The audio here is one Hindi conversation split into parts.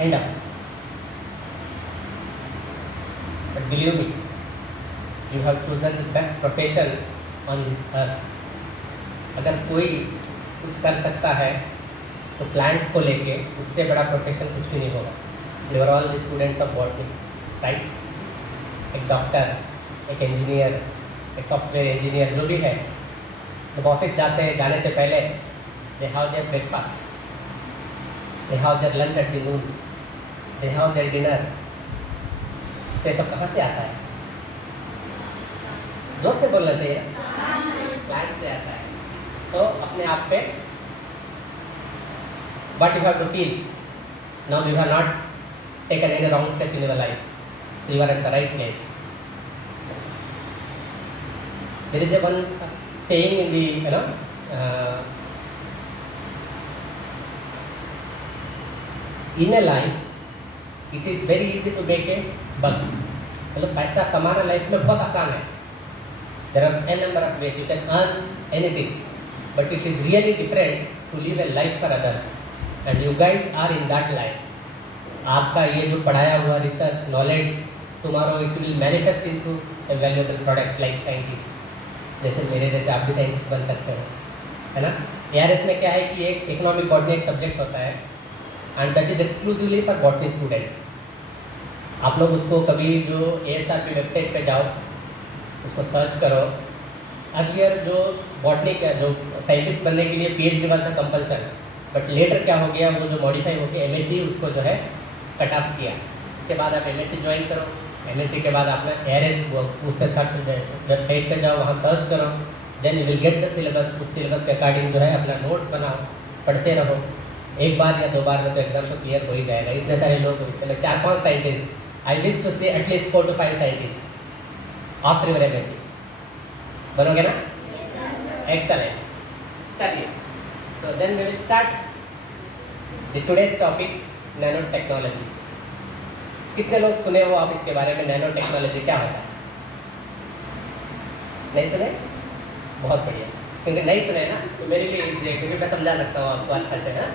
end up. But believe me, you have chosen the best profession on this earth. अगर कोई कुछ कर सकता है तो प्लांट्स को लेके उससे बड़ा प्रोफेशन कुछ भी नहीं होगा. We are all the students of botany, right? एक डॉक्टर, एक इंजीनियर, एक सॉफ्टवेयर इंजीनियर जो भी है, जब ऑफिस जाते हैं जाने से पहले they have their breakfast, they have their lunch at the noon, they have their dinner. तो ये सब कहाँ से आता है? जोर से बोलना चाहिए ना, प्लांट से आता है. तो अपने आप पे what you have to feel. Now you have not taken any wrong step in your life, so you are at the right place. There is a one saying in the in a life it is very easy to make a buck. मतलब पैसा कमाना लाइफ में बहुत आसान है. There are a number of ways you can earn anything, but it is really different to live a life for others, and you guys are in that life. आपका ये जो पढ़ाया हुआ research knowledge tomorrow it will manifest into a valuable product like scientist. जैसे मेरे जैसे आप भी साइंटिस्ट बन सकते हो, है ना. ARS में क्या है कि एक इकोनॉमिक बॉटनी एक सब्जेक्ट होता है and that is exclusively for botany students. आप लोग उसको कभी जो ASRP वेबसाइट पे जाओ उसको सर्च करो. अर्लियर जो बॉटनी का जो साइंटिस्ट बनने के लिए PhD वाला था कंपल्सन, बट लेटर क्या हो गया, वो जो मॉडिफाई हो गया MSc उसको जो है कट ऑफ किया. इसके बाद आप MSc ज्वाइन करो. MSc के बाद आपने ARS उस पर सर्च वेबसाइट पे जाओ, वहाँ सर्च करो, then you will get the syllabus. उस सिलेबस के अकॉर्डिंग जो है अपना नोट्स बनाओ, पढ़ते रहो. एक बार या दो बार में तो एग्जाम तो क्लियर हो ही जाएगा. इतने सारे लोग, इतने 4-5 scientist, I wish to say at least 4 to 5 scientist after your MSc. बनोगे ना? एक्सलेंट. चलिए, तो then we will start the today's topic, nanotechnology. कितने लोग सुने हो आप इसके बारे में, नैनो टेक्नोलॉजी क्या होता है? नहीं सुने? बहुत बढ़िया. क्योंकि नहीं सुने ना तो मेरे लिए ईजी है, क्योंकि मैं समझा सकता हूँ आपको अच्छा से. ना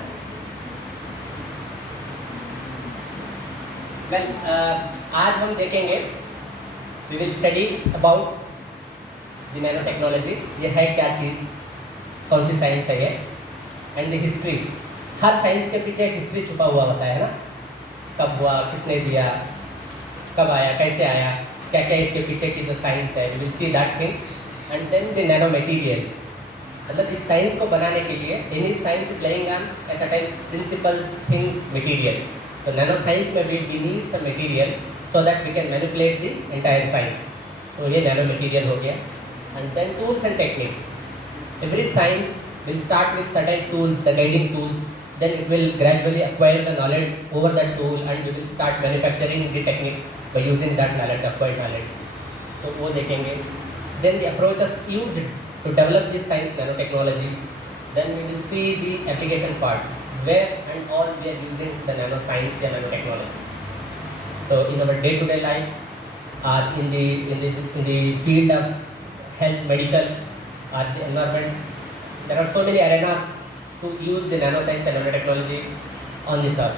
वेल, आज हम देखेंगे, we will study about the nano technology. ये है क्या चीज़, कौन सी साइंस है ये, एंड द हिस्ट्री. हर साइंस के पीछे एक हिस्ट्री छुपा हुआ होता है ना. कब हुआ, किसने दिया, कब आया, कैसे आया, क्या क्या इसके पीछे की जो साइंस है, we will see that thing. And then the nanomaterials. मतलब इस साइंस को बनाने के लिए any science is laying on a certain principles, things, material. तो नैनो साइंस में भी we need some material so that we can manipulate the entire science. तो ये नैनो मटेरियल हो गया. And then tools and techniques. Every science will start with certain tools, the guiding tools. Then it will gradually acquire the knowledge over that tool, and we will start manufacturing the techniques by using that knowledge, acquired knowledge. तो वो देखेंगे. Then the approaches used to develop this science nanotechnology. Then we will see the application part, where and all we are using the nano science and nanotechnology. So in our day-to-day life, or in the field of health, medical, or the environment, there are so many arenas to use the nanoscience and nanotechnology on this earth.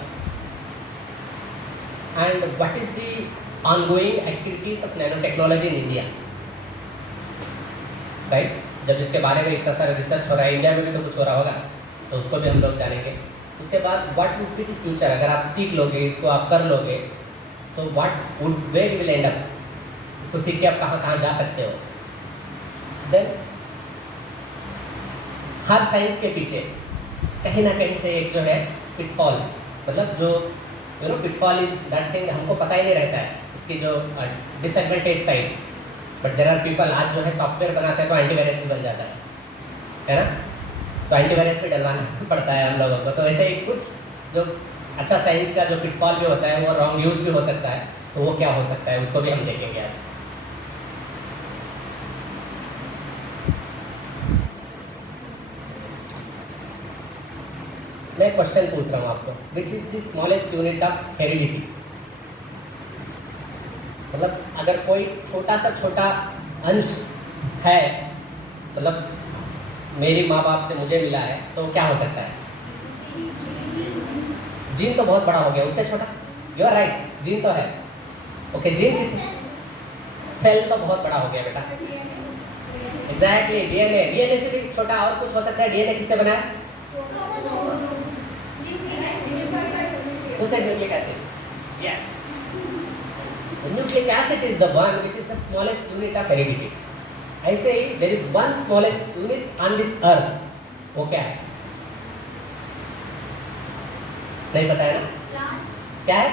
And what is the ongoing activities of nanotechnology in India? Right? जब इसके बारे में इतना सारा रिसर्च हो रहा है, इंडिया में भी तो कुछ हो रहा होगा, तो उसको भी हम लोग जानेंगे. उसके बाद what would be the future. अगर आप सीख लोगे, इसको आप कर लोगे, तो what would, where you will end up. इसको सीख के आप कहाँ कहाँ जा सकते हो. देन हर साइंस के पीछे कहीं ना कहीं से एक जो है पिटफॉल, मतलब जो पिटफॉल इज दैट थिंग, हमको पता ही नहीं रहता है इसकी जो disadvantage side. But there are people, आज जो है सॉफ्टवेयर बनाते हैं तो एंटीवायरस भी बन जाता है ना. तो एंटीवायरस भी डलवाना पड़ता है हम लोगों को. तो ऐसे ही कुछ जो अच्छा साइंस का जो पिटफॉल भी होता है, वो रॉन्ग यूज भी हो सकता है. तो वो क्या हो सकता है, उसको भी हम देखेंगे आज. मैं क्वेश्चन पूछ रहा हूँ आपको, which is the smallest unit of heredity. मतलब अगर कोई छोटा सा छोटा अंश है, मतलब मेरी माँ बाप से मुझे मिला है, तो क्या हो सकता है? जीन तो बहुत बड़ा हो गया, उससे छोटा? यू आर राइट, जीन तो है। ओके, जीन किस? सेल तो बहुत बड़ा हो गया बेटा। Exactly, DNA. डीएनए से भी छोटा और कुछ हो सकता है। डीएनए किससे बना है? उसे nucleic acid. Yes, the nucleic acid is the one which is the smallest unit of heredity. ऐसे ही there is one smallest unit on this earth. वो क्या है? नहीं पता है ना? क्या है?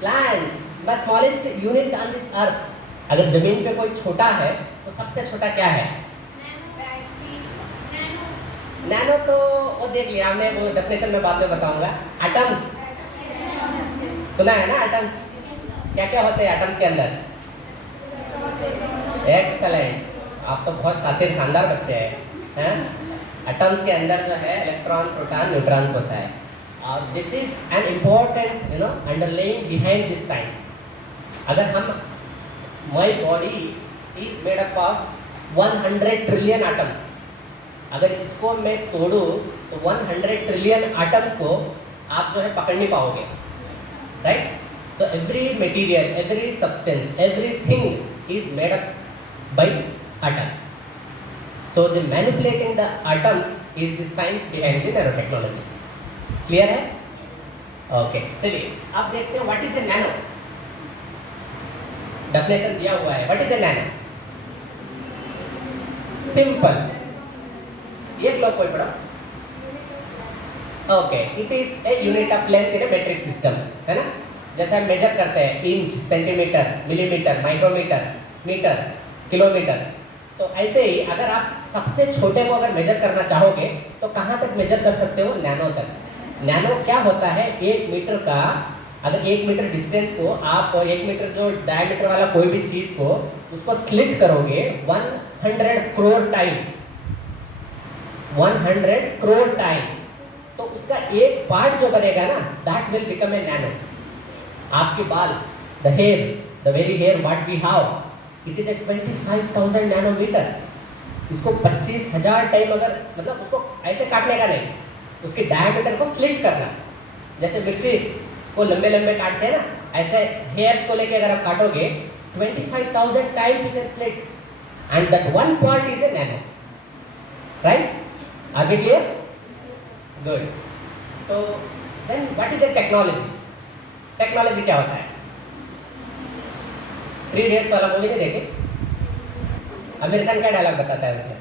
Plant. The smallest unit on this earth. अगर जमीन पे कोई छोटा है तो सबसे छोटा क्या है? नैनो तो वो देख लिया हमने, वो डेफिनेशन में बाद में बताऊंगा। एटम्स सुना है ना? एटम्स क्या क्या होते हैं एटम्स के अंदर? एक्सलेंट, आप तो बहुत शातिर शानदार बच्चे हैं। एटम्स के अंदर जो है इलेक्ट्रॉन, प्रोटॉन, न्यूट्रॉन्स होता है। और this is an important underlying behind this science. अगर हम, my body is made up of 100 trillion atoms. अगर इसको मैं तोड़ूं तो 100 ट्रिलियन एटम्स को आप जो है पकड़ नहीं पाओगे, right? So every material, every substance, everything is made up by atoms. So the manipulating the atoms is the science behind the nanotechnology. Clear है? Okay. चलिए अब देखते हैं what is a nano. Definition दिया हुआ है। What is a nano? Simple. एक लोग कोई पढ़ा? Okay. It is a unit of length in a metric system, है ना? जैसे हम मेजर करते हैं inch, centimetre, millimetre, micrometre, metre, kilometre, तो ऐसे ही अगर आप सबसे छोटे को अगर मेजर करना चाहोगे तो कहाँ तक मेजर कर सकते हो? नैनो तक। नैनो क्या होता है? 1 मीटर का, अगर 1 मीटर डिस्टेंस को आप 1 मीटर जो डायमीटर वाला कोई भी चीज को उसको स्प्लिट करोगे 100 करोड़ टाइम, 100 करोड़ टाइम, तो उसका एक पार्ट जो बनेगा ना, that will become a nano. आपके बाल, the hair, the very hair what we have, it is at 25,000 nanometre. इसको 25,000 टाइम अगर, मतलब उसको ऐसे काटने का नहीं, उसके डायमीटर को स्लिट करना। जैसे मिर्ची को लंबे लंबे काटते हैं ना, ऐसे हेयर्स को लेके अगर आप काटोगे 25,000 times you can slit, and that one part is a nano, right? Are we clear? Good. तो then what is a technology? Technology क्या होता है? 3 Idiots वाला मूवी नहीं देखे? अमेरिकन क्या डायलॉग बताता है उसमें?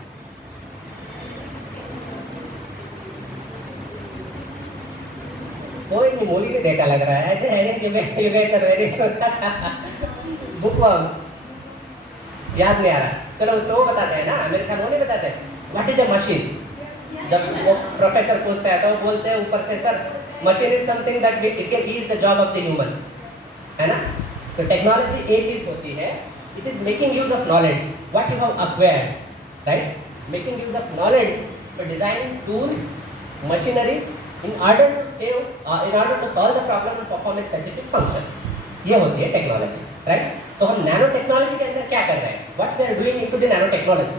कोई नहीं, मूवी नहीं देखा लग रहा है। बुकवर्म्स याद नहीं आ रहा। चलो उसमें वो बताते हैं ना, अमेरिकन वो नहीं बताते व्हाट इज अ मशीन। जब वो प्रोफेसर पूछता है तो वो बोलते हैं ऊपर से, sir machine is something that it can ease the job of the human, है ना? तो टेक्नोलॉजी एक चीज होती है, it is making use of knowledge what you have acquired, right? Making use of knowledge for designing tools, machineries in order to solve the problem and perform a specific function. ये होती है टेक्नोलॉजी, राइट? तो हम नैनो टेक्नोलॉजी के अंदर क्या कर रहे हैं? What we are doing into the nano technology?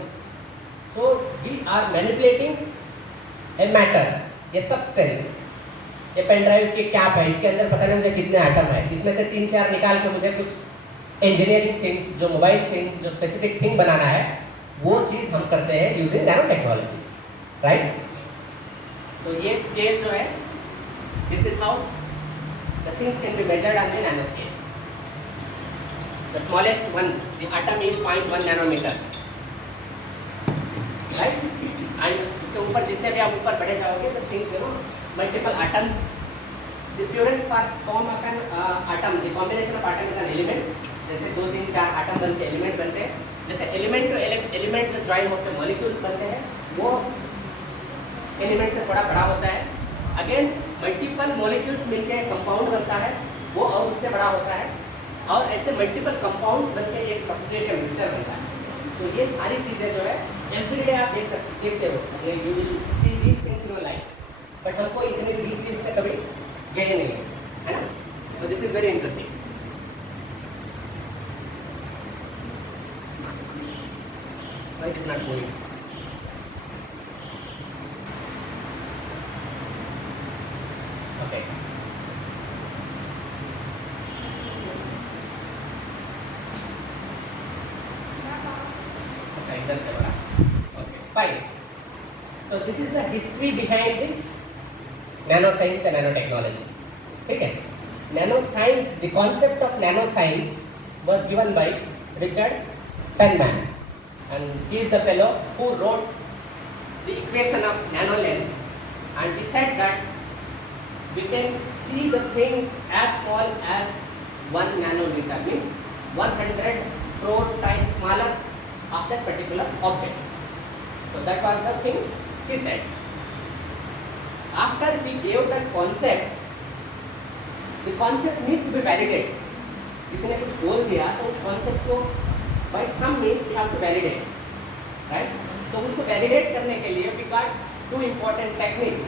So we are manipulating a matter, ये सब्सटेंस, ये पेन ड्राइव की कैप है, इसके अंदर पता नहीं मुझे कितने आइटम है, इसमें से 3-4 निकाल के मुझे कुछ इंजीनियरिंग थिंग्स, जो मोबाइल थिंग्स, जो स्पेसिफिक थिंग बनाना है, वो चीज़ हम करते हैं यूजिंग नैनो टेक्नोलॉजी, राइट? तो ये स्केल जो है, this is how the things can be measured on the nano scale. The smallest one, the atom is 0.1 nanometre, right? And इसके ऊपर जितने भी आप ऊपर बढ़े जाओगे तो things you know multiple atoms, the purest form of an atom, the combination of atom is an element. जैसे 2, 3, 4 एटम बनते एलिमेंट बनते हैं, जैसे एलिमेंट टू एलिमेंट जो ज्वाइन होकर मॉलिक्यूल्स बनते हैं, वो एलिमेंट से थोड़ा बड़ा होता है। अगेन मल्टीपल मॉलिक्यूल्स मिलकर कंपाउंड बनता है, वो और उससे बड़ा होता है, और ऐसे मल्टीपल कंपाउंड्स बनकर एक सबस्ट्रेट का मिक्सचर बनता है। तो ये सारी चीज़ें जो है एवरीडे आप देखते हो, you will see these things in your life, but हमको इतने डीपली इसमें कभी गए नहीं है ना? तो this is very interesting. Why it is not going? Okay. इधर से बड़ा. Okay, fine. So this is the history behind the nanoscience and nanotechnology. ठीक है? Nanoscience, the concept of nanoscience was given by Richard Feynman, and he is the fellow who wrote the equation of nano length, and he said that we can see the things as small as 1 nanometer, means 100 crore times smaller of that particular object. So that was the thing he said. After he gave that concept, the concept needs to be validated. किसी ने कुछ बोल दिया तो उस concept को by some means we have to validate, right? तो उसको validate करने के लिए we got two important techniques.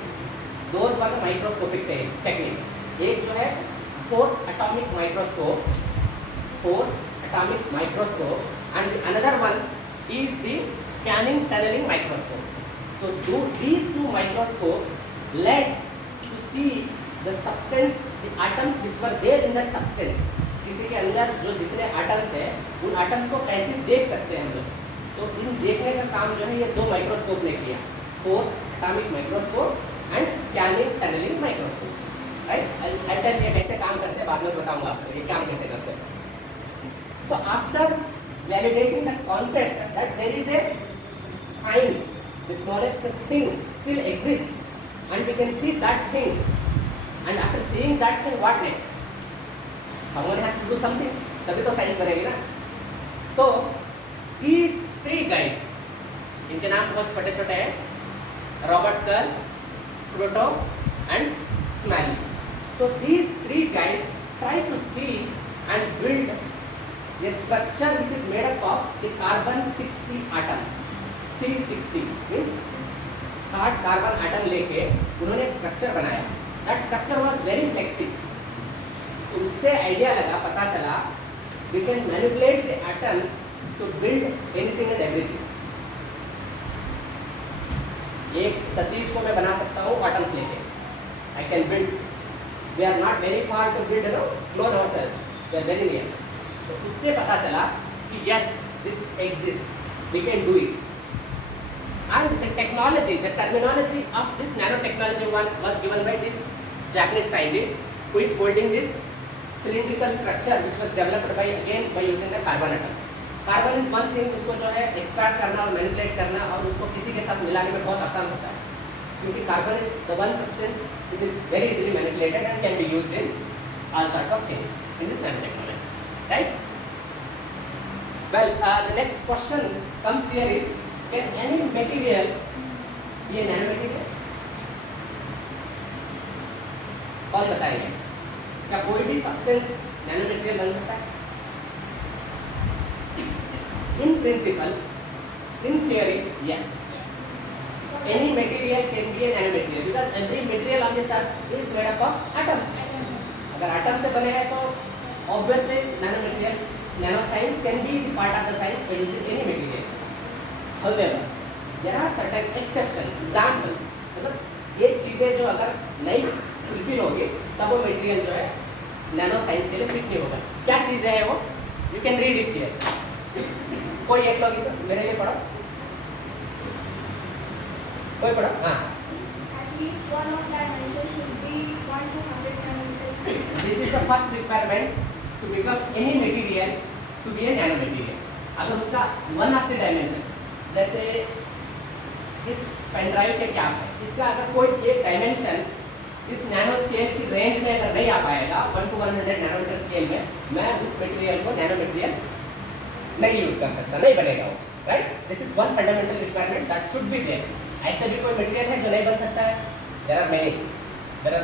Those were the microscopic technique. एक जो है force atomic microscope, and the another one is the scanning tunneling microscope. So these two microscopes led to see the substance, the atoms which were there in that substance. किसी के अंदर जो जितने एटम्स है उन एटम्स को कैसे देख सकते हैं हम लोग. तो इन देखने का काम जो है ये दो माइक्रोस्कोप ने किया, force atomic microscope and scanning tunnelling microscope. Right, I tell ये कैसे काम करते हैं बाद में बताऊंगा आपको ये काम कैसे करते हैं. So after validating the concept that there is a science, the smallest thing still exists and we can see that thing, and after seeing that thing what next? Someone has to do something, तभी तो साइंस बनेगी ना. तो these three guys, इनके नाम बहुत छोटे छोटे हैं, Robert Curl, Kroto and Smalley. So these three guys try to see and build a structure which is made up of the carbon 60 atoms. C60 means 60 carbon atom लेके उन्होंने एक स्ट्रक्चर बनाया. That structure was very flexible. तो उससे आइडिया लगा, पता चला we can manipulate the atoms to build anything and everything. एक सतीश को मैं बना सकता हूँ एटम्स लेके. I can build. We are not very far to build, clone ourselves. We are very near. तो उससे पता चला कि yes, this exists, we can do it. And the technology, the terminology of this nanotechnology was given by this Japanese scientist who is holding this cylindrical structure which was developed by using the carbon atoms. Carbon is one thing, उसको जो है extract करना और manipulate करना और उसको किसी के साथ मिलाने में बहुत आसान होता है, क्योंकि carbon is the one substance which is very easily manipulated and can be used in all sorts of things in this nanotechnology. Right? Well, the next question comes here is, can any material be a nanomaterial? कौन बताएंगे? क्या कोई भी substance nanomaterial बन सकता है? In principle, in theory, yes. Any material can be a nanomaterial because every material on this earth is made up of atoms. अगर atom से बने हैं तो obviously nanoscience can be the part of the science producing any material. However, there are certain exceptions, examples. मतलब ये चीज़ें जो अगर नहीं फुलफिल होगी तब वो मटेरियल जो है नैनो साइंस के लिए फिट नहीं होगा. क्या चीज़ें हैं वो? You can read it here. कोई एक लोग इसे मेरे लिए पढ़ो. कोई पढ़ो. हाँ. At least one of dimension should be 1 to 100 nanometers. This is the first requirement to become any material to be a nanomaterial. अगर उसका one of the dimension, जैसे इस पेन ड्राइव के क्या है, इसका अगर कोई एक डायमेंशन इस नैनो स्केल की रेंज में अगर नहीं आ पाएगा 1 to 100 नैनोमीटर स्केल में, मैं उस मटेरियल को नैनो मटेरियल नहीं यूज कर सकता, नहीं बनेगा वो. Right, this is one fundamental requirement that should be there. ऐसे भी कोई मटेरियल है जो नहीं बन सकता है? देयर आर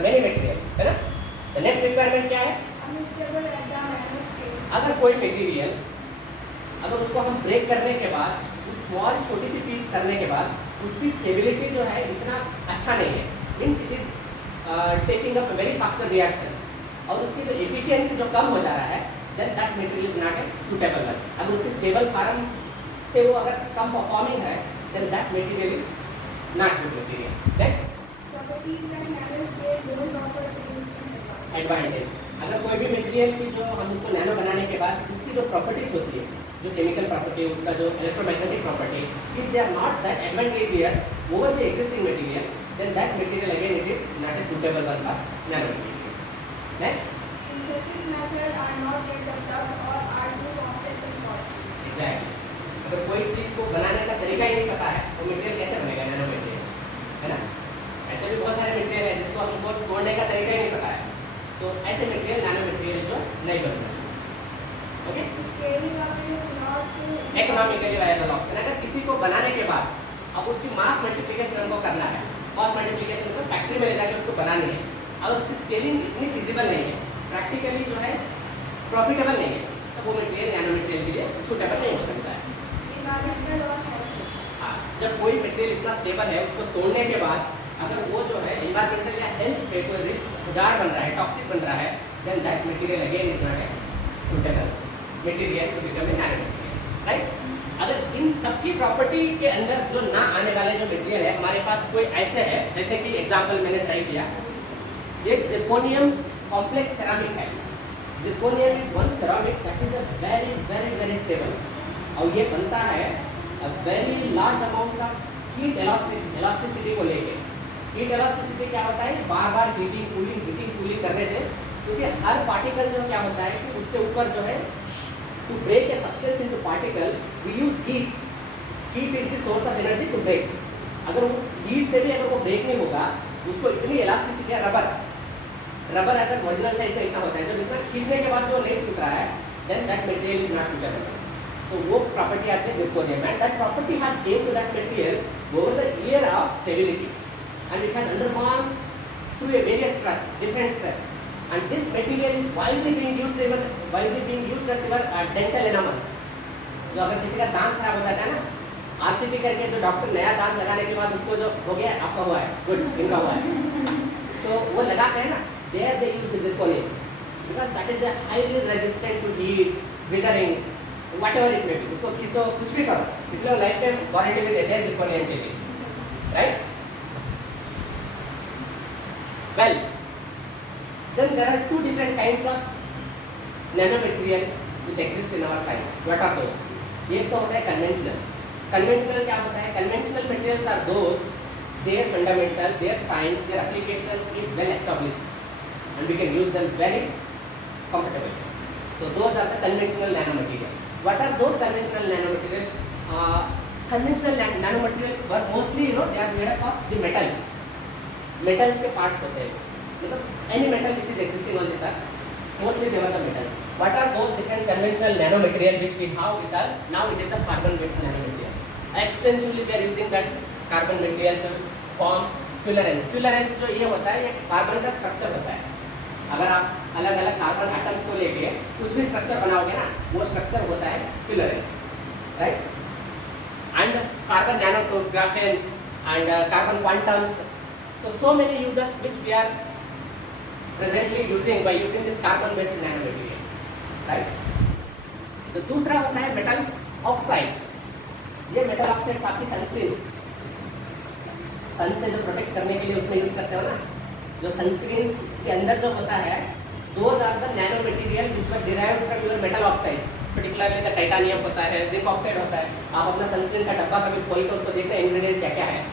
मेनी मटेरियल, है ना. द नेक्स्ट रिक्वायरमेंट क्या है? Unstable at the nanoscale. अगर कोई मटेरियल अगर उसको हम ब्रेक करने के बाद, उस स्मॉल छोटी सी पीस करने के बाद उसकी स्टेबिलिटी जो है इतना अच्छा नहीं है, means it is taking up very faster reaction, और उसकी जो एफिशिएंसी जो कम हो जा रहा है, then that material is not a suitable. अगर उसकी स्टेबल फॉर्म से वो अगर कम परफॉर्मिंग है, then that material is not good material. Next Properties at nanoscale don't offer significant advantage. अगर कोई भी मटेरियल की जो हम उसको नैनो बनाने के बाद उसकी जो प्रॉपर्टीज होती है, जो केमिकल प्रॉपर्टी, उसका जो electromagnetic property, if they are not that advantageous over the existing material, then that material again it is not a suitable one for nano material. Next. Synthesis method are not yet developed or are too complex and costly. Exactly. अगर कोई चीज़ को बनाने का तरीका ही नहीं पता है तो मटेरियल कैसे बनेगा, नैनो मटेरियल, है ना? ऐसे भी बहुत सारे मटेरियल है जिसको हमको तोड़ने का तरीका ही नहीं पता है, तो ऐसे मटेरियल नैनो मटेरियल जो नहीं बन सकते. Okay, Scaling up is not economically viable option. अगर किसी को बनाने के बाद अब उसकी मास मल्टीप्लिकेशन हमको करना है, मास मल्टीप्लिकेशन मतलब फैक्ट्री में ले जाकर उसको बनानी है, अगर उसकी स्केलिंग इतनी फिजिबल नहीं है, प्रैक्टिकली जो है प्रॉफिटेबल नहीं है, तो वो मटेरियल नैनो मटेरियल के लिए सूटेबल नहीं हो सकता है. environmental or health risk. हाँ, जब कोई मटेरियल इतना स्टेबल है उसको तोड़ने के बाद अगर वो जो है इन्वायरमेंटल या हेल्थ पे कोई रिस्क जार बन रहा है, टॉक्सिक बन रहा है, then that material again is not a suitable material to become a nanomaterial. Right. अगर इन सबकी प्रॉपर्टी के अंदर जो ना आने वाले जो मटेरियल है हमारे पास कोई ऐसे है, जैसे कि एग्जांपल मैंने ट्राई किया, एक जिरकोनियम कॉम्प्लेक्स सेरामिक है. Zirconium is one ceramic that is a very very very stable, और ये बनता है अ वेरी लार्ज अमाउंट का हीट इलास्टिसिटी को लेके. हीट इलास्टिसिटी क्या होता है, बार बार हीटिंग कूलिंग करने से, क्योंकि हर पार्टिकल जो क्या होता है कि उसके ऊपर जो है to break a substance into particle we use heat. Heat is the source of energy to break. अगर उस हीट से भी अगर वो ब्रेक नहीं होगा, उसको इतनी इलास्टिसिटी है, रबर अगर ओरिजिनल साइज से इतना होता है, जब इतना खींचने के बाद जो नहीं टूट रहा है, then that material is not suitable. तो वो प्रॉपर्टी आती है zirconium, and that property has came to that material over the year of stability, and it has undergone through a various stress, different stress. And this material is widely being used at your dental enamels. जो अगर किसी का दांत खराब हो जाता है ना, RCT करके जो डॉक्टर नया दांत लगाने के बाद उसको जो हो गया आपका हुआ है, गुड इनका हुआ है, तो वो लगाते हैं ना, there they use zirconium because that is a highly resistant to heat, withering, whatever it may be. उसको खींचो कुछ भी करो, इसलिए लाइफ टाइम वारंटी भी देते हैं zirconium के लिए, right? Well, then there are two different kinds of nanomaterial which exist in our science. What are those? एक तो होता है conventional. Conventional क्या होता है? Conventional materials are those, their fundamental, their science, their application is well established, and we can use them very comfortably. So those are the conventional nanomaterial. What are those conventional nanomaterial? Conventional nanomaterial were mostly, they are made up of the metals. Metals के parts होते हैं. Any metal which is existing on this earth, mostly they were the metals. What are those different conventional nanomaterial which we have with us? Now it is the carbon-based nanomaterial. Extensively they are using that carbon material to form fullerenes. Fullerenes जो ये होता है, ये कार्बन का स्ट्रक्चर होता है. अगर आप अलग अलग कार्बन एटम्स को लेके कुछ भी स्ट्रक्चर बनाओगे ना, वो स्ट्रक्चर होता है fullerenes, right? And carbon nanotubes, graphene, and carbon quantums. So many uses which we are presently using by using this carbon based nanomaterial, right? तो दूसरा होता है मेटल ऑक्साइड्स. ये मेटल ऑक्साइड आपकी सनस्क्रीन, सन से जो प्रोटेक्ट करने के लिए उसमें यूज करते हो ना, जो सनस्क्रीन के अंदर जो होता है, those are the nanomaterial which were derived from your metal oxides. Particularly the titanium होता है, जिंक ऑक्साइड होता है. आप अपना सनस्क्रीन का डब्बा कभी खोल के उसको देखते हैं इंग्रेडिएंट क्या क्या है,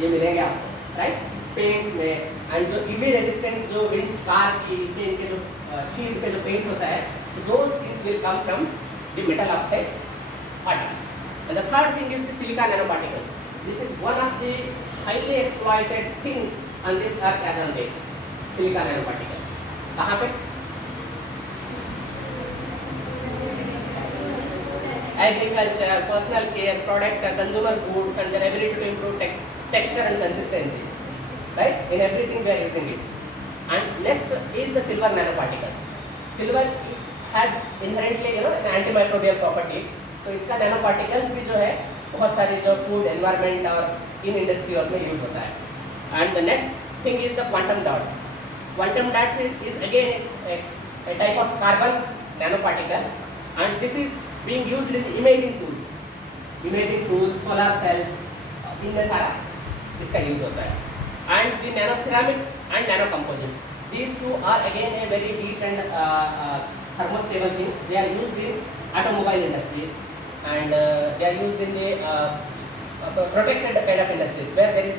ये मिलेंगे आपको, राइट? पेंट्स में, एंड जो ईवी रेजिस्टेंट जो विंड कार की इनके जो शीट पे जो पेंट होता है, so those things will come from the metal oxide particles. And the third thing is the silica nanoparticles. This is one of the highly exploited thing on this earth as on date. Silica nanoparticle. कहाँ पे? Agriculture, personal care, product, consumer goods, and their ability to improve texture and consistency. Right? In everything we are using it. And next is the silver nanoparticles. Silver has inherently an antimicrobial property. तो इसका nanoparticles भी जो है बहुत सारे जो food, environment और in industry में यूज होता है. And the next thing is the quantum dots. Quantum dots is again a type of carbon nanoparticle, and this is being used in imaging tools, solar cells, इनमें सारा इसका यूज होता है. And the nanoceramics and nanocomposites. these two are again a very heat and thermostable things. They are used in automobile industries, and they are used in the protected kind of industries where there is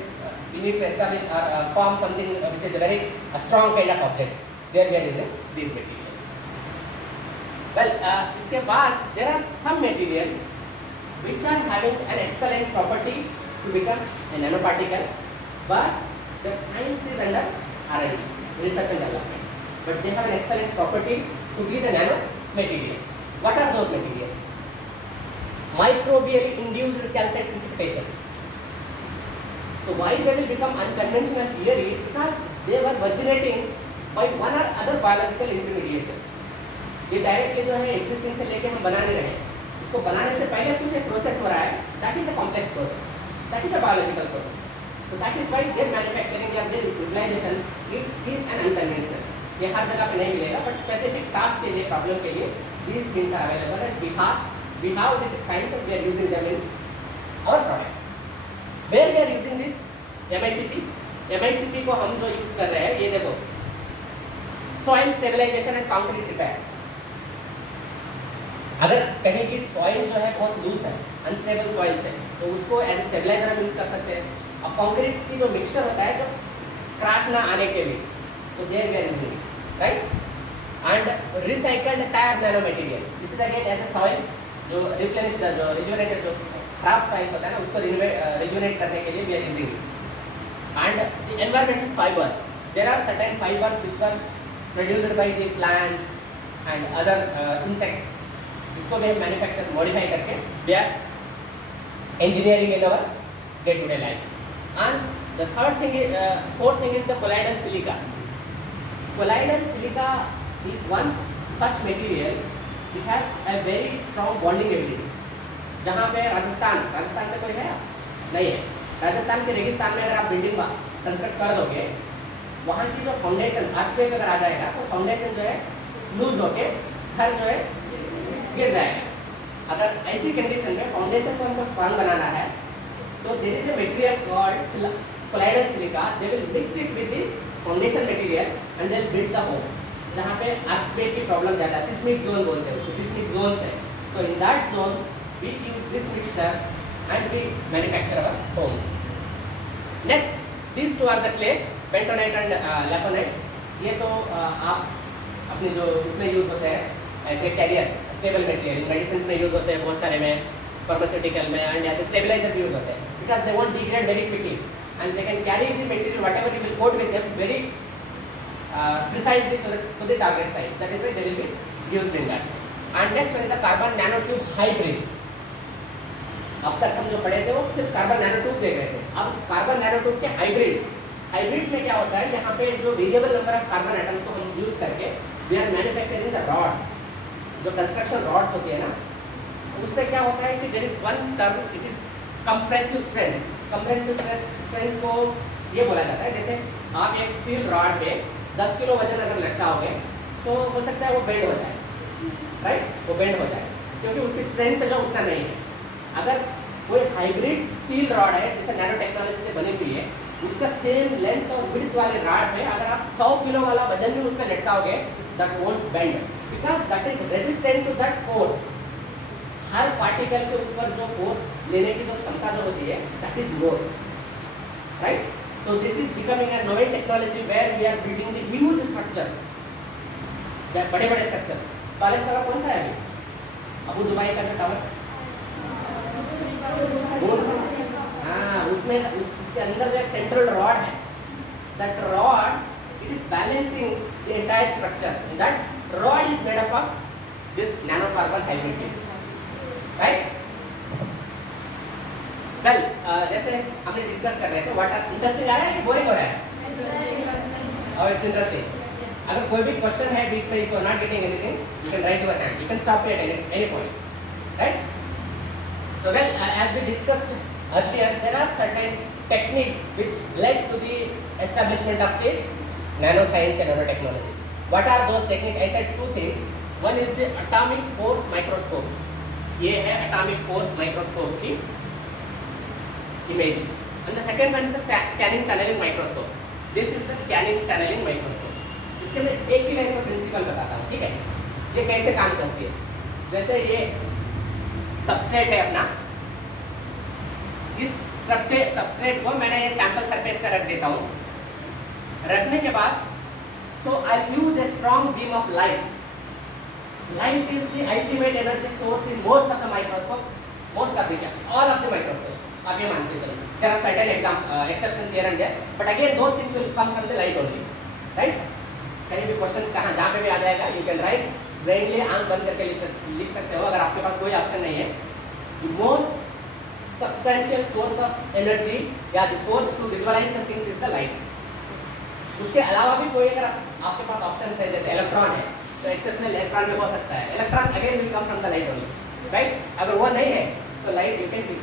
we need to establish or form something which is a very strong kind of object. There we are using these materials. Well, इसके बाद there are some material which are having an excellent property to become a nanoparticle, but the science is under R&D, research and development. But they have an excellent property to be the nano material. What are those materials? Microbially induced calcite precipitations. So why they will become unconventional here is because they were originating by one or other biological intermediation. ये डायरेक्टली जो है एक्सिस्टिंग से लेके हम बना नहीं रहे, उसको बनाने से पहले कुछ एक प्रोसेस हो रहा है, that is a complex process, that is a biological process. So that is why their manufacturing या their utilization it is an unconventional. ये हर जगह पे नहीं मिलेगा, but specific task के लिए, problem के लिए these things are available and we have this science and we are using them in our products. Where we are using this MICP को हम जो यूज कर रहे हैं, ये देखो soil stabilization and concrete repair. अगर कहीं की सॉइल जो है बहुत लूज है, अनस्टेबल सॉइल है, तो उसको एज स्टेबलाइजर यूज कर सकते हैं. अब कंक्रीट की जो मिक्सचर होता है जो क्रैक ना आने के लिए, तो there we are using, right. And recycled tyre nanomaterial, this is again as a soil जो रिप्लेनिश जो रिजुवेनेटेड जो खराब सॉइल्स होता है ना, उसको रिजुवेनेट करने के लिए we are using. And the environmental fibres, there are certain fibres which are produced by the plants and other insects. इसको भी हम मैन्युफैक्चर मॉडिफाई करके we are engineering in our day-to-day life. And the fourth thing is the colloidal silica. Colloidal silica is one such material which has a very strong bonding ability. जहाँ पे राजस्थान से कोई है नहीं है, राजस्थान के रेगिस्तान में अगर आप बिल्डिंग कंस्ट्रक्ट कर दोगे, वहाँ की जो फाउंडेशन अर्थक्वेक अगर आ जाएगा तो फाउंडेशन जो है लूज होके घर जो है गिर जाएगा. अगर ऐसी कंडीशन में फाउंडेशन को हमको स्ट्रॉन्ग बनाना है, तो there is a material called colloidal silica. They will mix it with the foundation material and they will build the home. जहाँ पे earthquake की प्रॉब्लम ज़्यादा है, सिस्मिक जोन बोलते हैं उसको, सिस्मिक जोन्स है, तो in that zones we use this mixture and we manufacture our homes. Next, these two are the clay, bentonite and laconite. ये तो आप अपने जो उसमें यूज होते हैं as a carrier stable material, medicine में यूज होते हैं बहुत सारे में, फार्मास्यूटिकल में, and as a stabiliser use होते हैं because they won't degrade very quickly and they can carry the material whatever you will coat with them very precisely to the target site. That is why they will be used in that. And next one is the carbon nanotube hybrids. अब तक हम जो पढ़े थे वो सिर्फ कार्बन नैनोट्यूब देख रहे थे, अब कार्बन नैनोट्यूब के हाइब्रिड्स में क्या होता है, यहाँ पे जो variable number of carbon atoms को हम यूज करके we are manufacturing the rods. जो कंस्ट्रक्शन रॉड्स होती है ना, उसमें क्या होता है कि there is one term, it is compressive strength. Compressive strength को ये बोला जाता है, जैसे आप एक स्टील रॉड पे 10 किलो वजन अगर लटकाओगे तो हो सकता है वो बेंड हो जाए, राइट, वो बेंड हो जाए क्योंकि उसकी स्ट्रेंथ जो उतना नहीं है. अगर कोई हाइब्रिड स्टील रॉड है जैसे नैनो टेक्नोलॉजी से बनी हुई है, उसका सेम लेंथ और विड्थ वाले रॉड में अगर आप 100 किलो वाला वजन भी उस पर लटकाओगे, that won't bend because that is resistant to that force. हर पार्टिकल के ऊपर जो फोर्स लेने की जो क्षमता जो होती है, that is more, right. So this is becoming a novel technology where we are building the huge structure, बड़े-बड़े स्ट्रक्चर. टॉलेस्ट टावर कौन सा है अभी? अबू दुबई का जो टावर, हाँ, उसमें उसके अंदर जो एक सेंट्रल रॉड है, that rod it is balancing the entire structure. That rod is made up of this nanocarbon hybrid, right? Well, जैसे हमने डिस्कस कर रहे थे, व्हाट आर इंटरेस्टिंग आ रहा है कि बोरिंग हो रहा है? और इट्स इंटरेस्टिंग. अगर कोई भी क्वेश्चन है बीच में, if you are not getting anything, you can raise your hand, you can stop at any point, right. So well, as we discussed earlier, there are certain techniques which led to the establishment of the nanoscience and nanotechnology. What are those techniques? I said two things. One is the atomic force microscope. ये है atomic force microscope की image, and the second one is the scanning tunneling microscope. This is the scanning tunneling microscope. इसके मैं एक ही लाइन में प्रिंसिपल बताता हूँ, ठीक है? ये कैसे काम करती है। जैसे ये सबस्ट्रेट है अपना, इस सबस्ट्रेट को मैंने ये सैंपल सरफेस का रख देता हूँ। रखने के बाद so I use a strong beam of light. Light is the ultimate energy source in most of the microscope, most of the all of the microscope. आप ये मानते चलो. There are certain exceptions here and there, but again those things will come from the light only, right? कहीं भी क्वेश्चन कहाँ जहाँ पे भी आ जाएगा, you can write brainly, आंख बंद करके लिख सकते हो अगर आपके पास कोई ऑप्शन नहीं है. The most substantial source of energy या the source to visualize the things is the light. उसके अलावा भी कोई अगर आपके पास ऑप्शन है जैसे इलेक्ट्रॉन है तो एक्सेप्शनल इलेक्ट्रॉन भी हो सकता है. Electron again will come from the light only, right? अगर वो नहीं है तो light you can pick.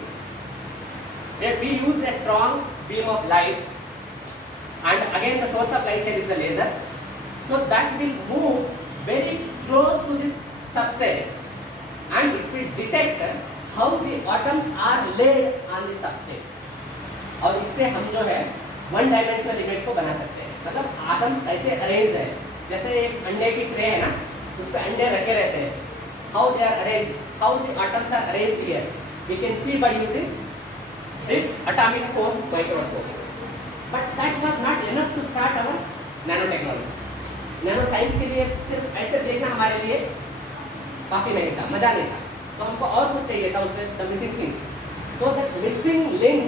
We use a strong beam of light and again the source of light here is the laser, so that will move very close to this substrate and it will detect how the atoms are laid on the substrate. और इससे हम जो है वन डायमेंशनल इमेज को बना सकते हैं. मतलब एटम्स कैसे अरेंज है, जैसे एक अंडे की ट्रे है ना, उस पर अंडे रखे रहते हैं. How they are arrange, how the atoms are arrange here, we can see by using this atomic force microscope. But that was not enough to start our nano technology. Nano science के लिए सिर्फ ऐसे देखना हमारे लिए काफ़ी नहीं था, मज़ा नहीं था. तो हमको और कुछ चाहिए था उसमें, the missing thing. So that missing link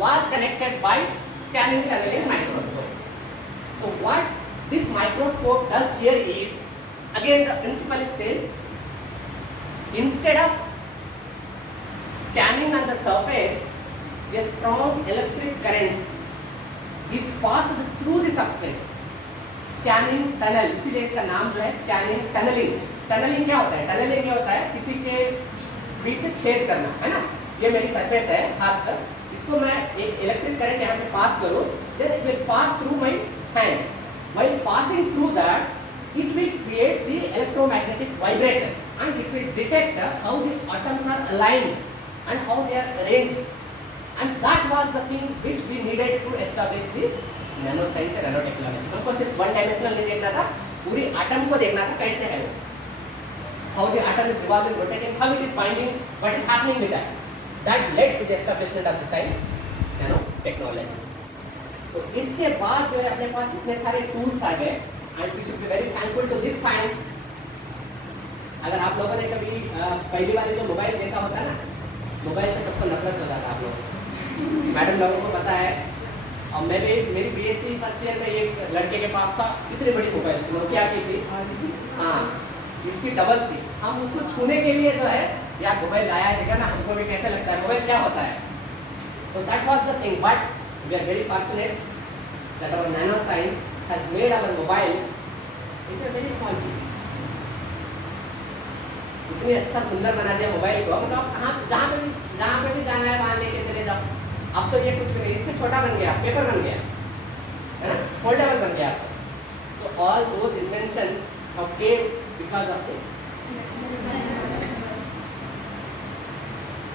was connected by scanning tunnelling microscope. So what this microscope does here is, again the principle is same. Instead of scanning on the surface, a strong electric current is passed through the substrate. Scanning tunnel, इसीलिए इसका नाम जो है scanning tunneling. Tunneling क्या होता है? Tunneling ये होता है किसी के बीच से छेद करना, है ना? ये मेरी सरफेस है हाथ तक, इसको मैं एक इलेक्ट्रिक करंट यहाँ से पास करूँ, then it will pass through my hand. While passing through that, it will create the electromagnetic vibration and it will detect how the atoms are aligned and how they are arranged. And that was the thing which we needed to establish the nano science and nanotechnology. हमको सिर्फ वन डायमेंशनल नहीं देखना था, पूरी एटम को देखना था कैसे है वो. How the atom is revolving, rotating, how it is binding, what is happening with that. That led to the establishment of the science, nanotechnology. तो इसके बाद जो है अपने पास इतने सारे टूल्स आ गए and we should be very thankful to this science. अगर आप लोगों ने कभी पहली बार जो मोबाइल देखा होता है ना, मोबाइल से सबको नफरत होता था. आप लोग मैडम लोगों को पता है, और मैं भी मेरी बीएससी फर्स्ट ईयर में एक लड़के के पास था, इतनी बड़ी मोबाइल थी, नोकिया की थी. हाँ, इसकी डबल थी. हम उसको छूने के लिए जो है यार मोबाइल लाया है, देखा ना हमको भी कैसे लगता है मोबाइल क्या होता है. तो that was the thing. But we are very fortunate that our nano science has made our mobile into a very small piece. इतनी अच्छा सुंदर बना दिया मोबाइल को, मतलब कहाँ जहाँ पे भी जाना है वहाँ लेके चले जाओ. अब तो ये कुछ भी नहीं, इससे छोटा बन गया, पेपर बन गया, है ना, फोल्डेबल बन गया. So all those inventions have came because of the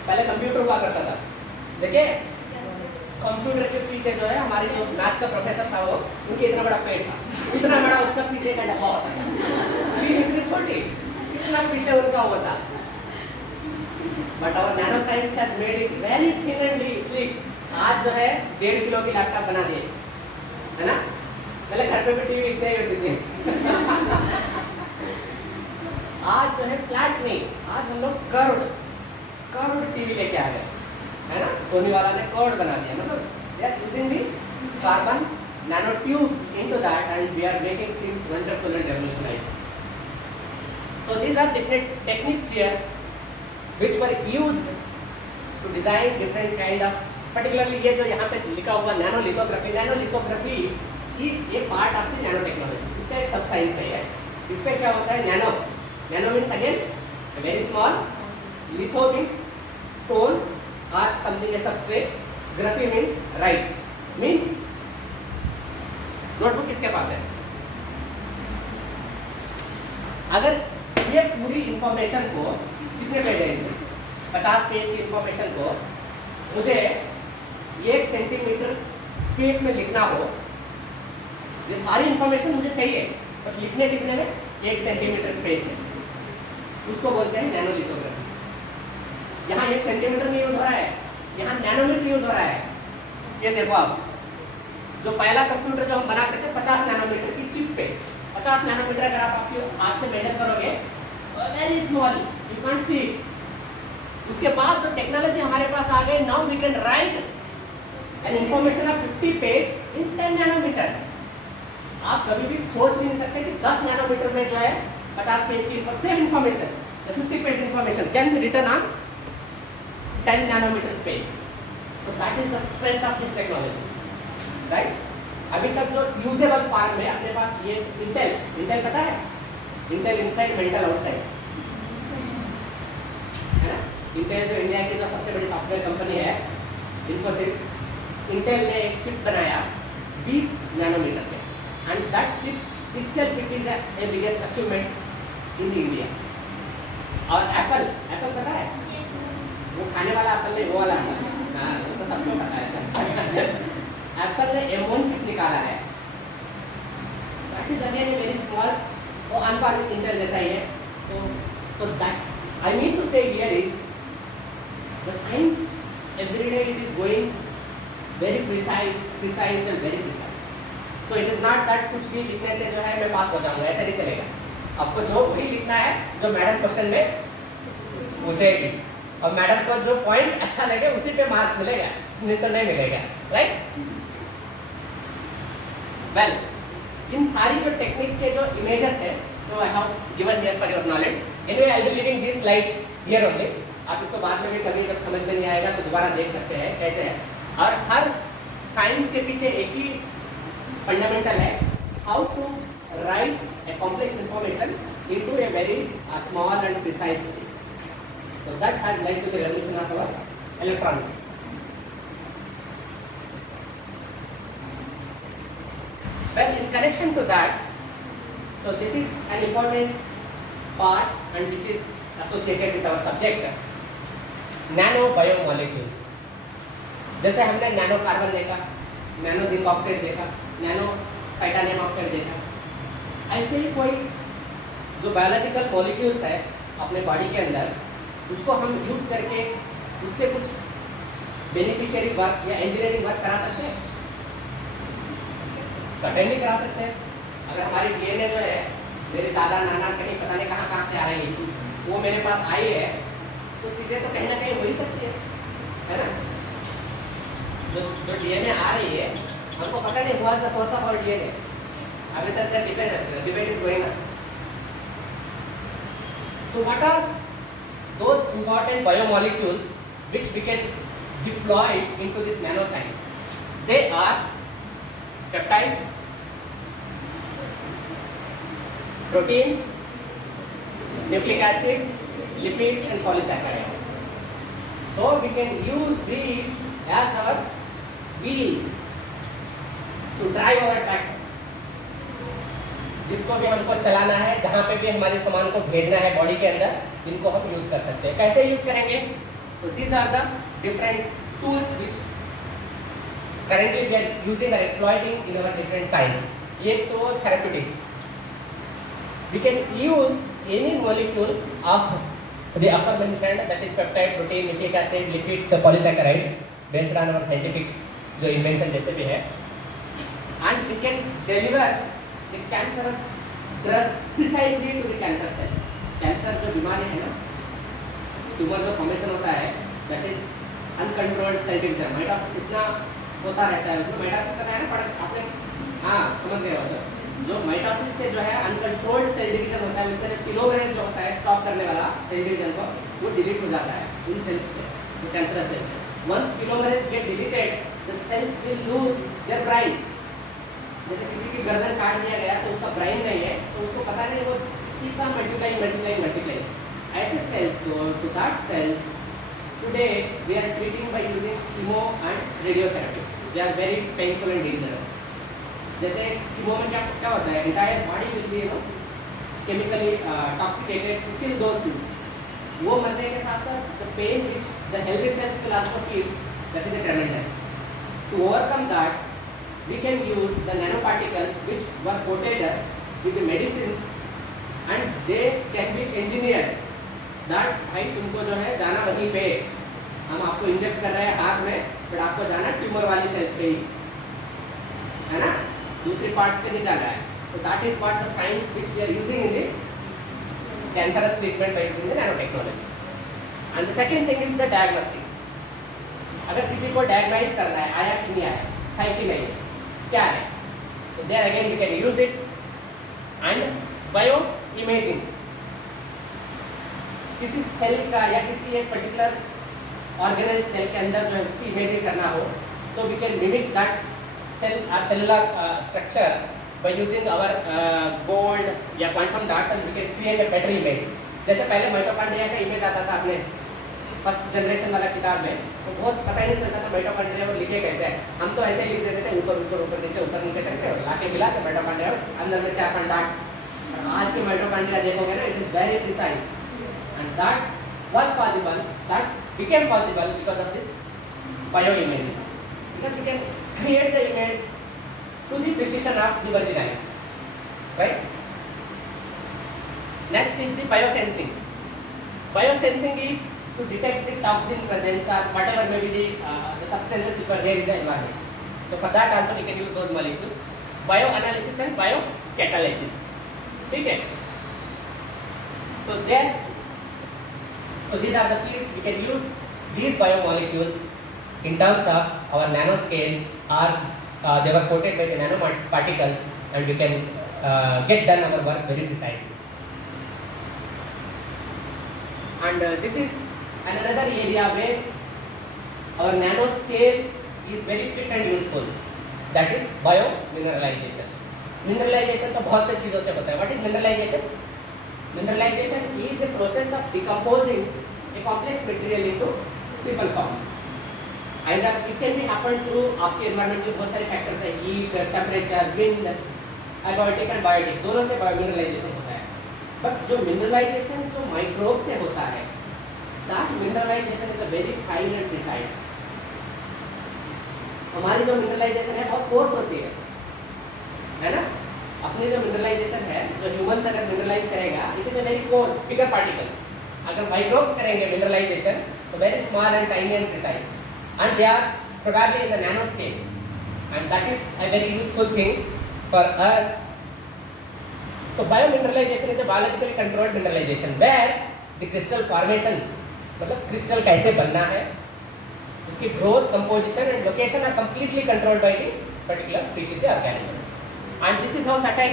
पहले कंप्यूटर हुआ करता था. देखिए कंप्यूटर के पीछे जो है हमारे जो मैथ्स का प्रोफेसर था वो, उनके इतना बड़ा पेड़ था, इतना बड़ा उसका पीछे का डब्बा होता था, स्क्रीन इतनी छोटी, इतना पीछे उनका हुआ था. But our nano science has made it very thin and slick. आज जो है 1.5 किलो की लैपटॉप बना दिए, है ना. पहले घर पे भी टीवी इतने ही होती थी. आज जो है फ्लैट नहीं, आज हम लोग करोड़ टीवी लेके आ गए, है ना. सोनी वाला ने करोड़ बना दिया. मतलब they are using the carbon nanotubes into that and we are making things wonderful and revolutionized. So these are different techniques here which were used to design different kind of, particularly ये जो यहाँ पे लिखा हुआ नैनोलिथोग्राफी is a part of the nanotechnology. इसका एक सब साइंस है. इसमें क्या होता है, nano means again very small, litho means stone or something a substrate, graphy means write, means notebook किसके पास है. अगर ये पूरी इंफॉर्मेशन को, कितने पेज है इसमें, 50 पेज की इंफॉर्मेशन को मुझे 1 सेंटीमीटर स्पेस में लिखना हो, ये सारी इंफॉर्मेशन मुझे चाहिए, बट लिखने कितने में 1 सेंटीमीटर स्पेस है, उसको बोलते हैं नैनोलिथोग्राफी। यहाँ 1 सेंटीमीटर में यूज हो रहा है, यहाँ नैनोमीटर यूज हो रहा है। ये देखो आप, जो पहला कंप्यूटर जो हम बनाते थे 50 नैनोमीटर की चिप पे, 50 नैनोमीटर अगर आप आपके हाथ से मेजर करोगे, very small, you can't see. उसके बाद जो टेक्नोलॉजी हमारे पास आ गई, now we can write an information of 50 page in 10 nanometer. आप कभी भी सोच नहीं सकते कि 10 नैनोमीटर में जो है 50 पेज की same information, 50 page information can be written on 10 nanometer space. So that is the strength of this technology, right? अभी तक जो यूजेबल फॉर्म में अपने पास ये इंटेल पता है, इंटेल इनसाइड मेंटल आउटसाइड है ना। इंटेल जो इंडिया की जो सबसे बड़ी सॉफ्टवेयर कंपनी है इन्फोसिस, इंटेल ने एक चिप बनाया 20 नैनोमीटर पे, and that chip itself it is a biggest achievement in India. और एप्पल पता है, वो खाने वाला एप्पल नहीं, वो वाला है, हाँ वो तो सबको पता है। एप्पल ने M1 चिप निकाला है, that is again very small, वो अनपार इंटेल जैसा ही है। so that I mean to say here is the science every day it is going very precise and very precise. So it is not that कुछ भी लिखने से जो है मैं पास हो जाऊंगा, ऐसा नहीं चलेगा। आपको जो वही लिखना है जो मैडम क्वेश्चन में पूछेगी, और मैडम को जो पॉइंट अच्छा लगे उसी पे मार्क्स मिलेगा, नहीं तो नहीं मिलेगा, राइट। वेल, इन सारी जो टेक्निक के जो इमेजेस है, so I have given here for your knowledge. Anyway I will leaving this slides here only. आप इसको बाद में भी कभी जब समझ में नहीं आएगा तो दोबारा देख सकते हैं कैसे है। और हर साइंस के पीछे एक ही फंडामेंटल है, how to write a complex information into a very small and precise way. So that has led to the revolution of our electronics. Well, in connection to that, so this is an important part and which is associated with our subject, nano biomolecules. जैसे हमने नैनो कार्बन देखा, नैनो जिंक ऑक्साइड देखा, नैनो टाइटेनियम ऑक्साइड देखा, ऐसे ही कोई जो बायोलॉजिकल मॉलिक्यूल्स है अपने बॉडी के अंदर, उसको हम यूज करके उससे कुछ बेनिफिशियरी वर्क या इंजीनियरिंग वर्क करा सकते हैं, सर्टेनली करा सकते हैं। अगर हमारी डीएनए जो है, मेरे दादा नाना कहीं पता नहीं कहाँ से आ रही है, वो मेरे पास आई है, तो चीज़ें तो कहीं ना कहीं हो ही सकती है ना। जो डीएनए आ रही है, हमको पता नहीं हुआ the source of our DNA, अभी तक debate is going on. So what are those important biomolecules which we can deploy into this nanoscience? They are peptides, proteins, nucleic acids, lipids and polysaccharides. So we can use these as our wheels to drive our tractor. जिसको भी हमको चलाना है, जहाँ पे भी हमारे सामान को भेजना है बॉडी के अंदर, इनको हम यूज कर सकते हैं। कैसे यूज करेंगे? So these are the different tools which currently we are using और exploiting in our different science. ये तो therapeutics, we can use any molecule of the aforementioned, that is peptide, protein, nucleic acid, lipids, polysaccharide, based on our scientific जो इन्वेंशन जैसे भी है, and we can deliver the cancerous drugs precisely to the cancer cell. Cancer जो बीमारी है ना, ट्यूमर जो फॉर्मेशन होता है, that is uncontrolled cell division, mitosis इतना होता रहता है, उसमें माइटोसिस पता है ना, आपने हाँ समझ गए हो सर। जो माइटोसिस से जो है अनकंट्रोल्ड सेल डिवीजन होता है, उसमें टीलोमेरेज जो होता है स्टॉप करने वाला सेल डिवीजन को, वो डिलीट हो जाता है उन सेल्स से, जो कैंसरस सेल्स है। Once telomerase get deleted, the cells will lose their brain. जैसे किसी की गर्दन काट दिया गया तो उसका ब्रेन नहीं है, तो उसको पता नहीं, वो keeps on multiplying. ऐसे सेल्स को, to that cells today we are treating by using chemo and radiotherapy. They are very painful and dangerous. जैसे कीमो में क्या होता है, entire body will be chemically toxicated to kill those cells. वो मरने के साथ साथ the pain which the healthy cells will also feel, that is a tremendous. To overcome that, we can use the nanoparticles which were coated with the medicines and they can be engineered that भाई तुमको जो है जाना वहीं पे, हम आपको इंजेक्ट कर रहे हैं हाथ में, फिर आपको जाना ट्यूमर वाली सेल्स पे ही, है ना, दूसरी पार्ट्स पे नहीं जाना है. So that is what the science which we are using in the cancerous treatment by using the nanotechnology. And the second thing is the diagnostic. अगर किसी को डायग्नाइज करना है आया कि नहीं आया, है कि नहीं, क्या है, so there again we can use it. And bio imaging, किसी सेल का या किसी एक पर्टिकुलर ऑर्गेनाइज सेल के अंदर जो उसकी इमेजिंग करना हो, तो we can mimic that cellular structure by using our gold या quantum dots and we can create a better image. जैसे पहले माइटोकॉन्ड्रिया का इमेज आता था अपने फर्स्ट जनरेशन वाला किताब में, तो बहुत पता ही नहीं चलता था माइटोकॉन्ड्रिया और लिखे कैसे है. हम तो ऐसे ही लिख देते थे ऊपर नीचे करके और लाके मिला के माइटोकॉन्ड्रिया अंदर में 4-5 डॉट. आज के माइटोकॉन्ड्रिया देखोगे ना, it is very precise and that was possible, that became possible because of this bioimaging, because we can create the image to the precision of the virginity, right? Next is the biosensing. Biosensing is to detect the toxin presence or whatever may be the substances which are there in the environment. So for that also we can use those molecules. Bioanalysis and biocatalysis. Okay. So these are the fields we can use these biomolecules in terms of our nanoscale, or they were coated by the nanoparticles, and we can get done our work very precisely. And this is another area where our nanoscale is very fit and useful, that is biomineralization. Mineralization तो बहुत से चीज़ों से होता है. What is mineralization? Mineralization is a process of decomposing a complex material into simple forms. Either it can be happen through आपके environment में बहुत सारे factors हैं, heat, temperature, wind, abiotic and biotic, दोनों से mineralization होता है. But जो mineralization जो microbe से होता है, that mineralization is a very fine and precise. हमारी जो mineralization है बहुत coarse होती है ना? अपनी जो मिनरलाइजेशन है, जो ह्यूमन अगर मिनरलाइज करेगा, it is a very coarse bigger particles. अगर माइक्रोब्स करेंगे मिनरलाइजेशन तो very small and tiny and precise, and they are probably in the nano scale, and that is a very useful thing for us. So biomineralization is a biologically controlled mineralization where the crystal formation, मतलब क्रिस्टल कैसे बनना है, उसकी growth, composition and location are completely controlled by the particular species या organisms. And this is how certain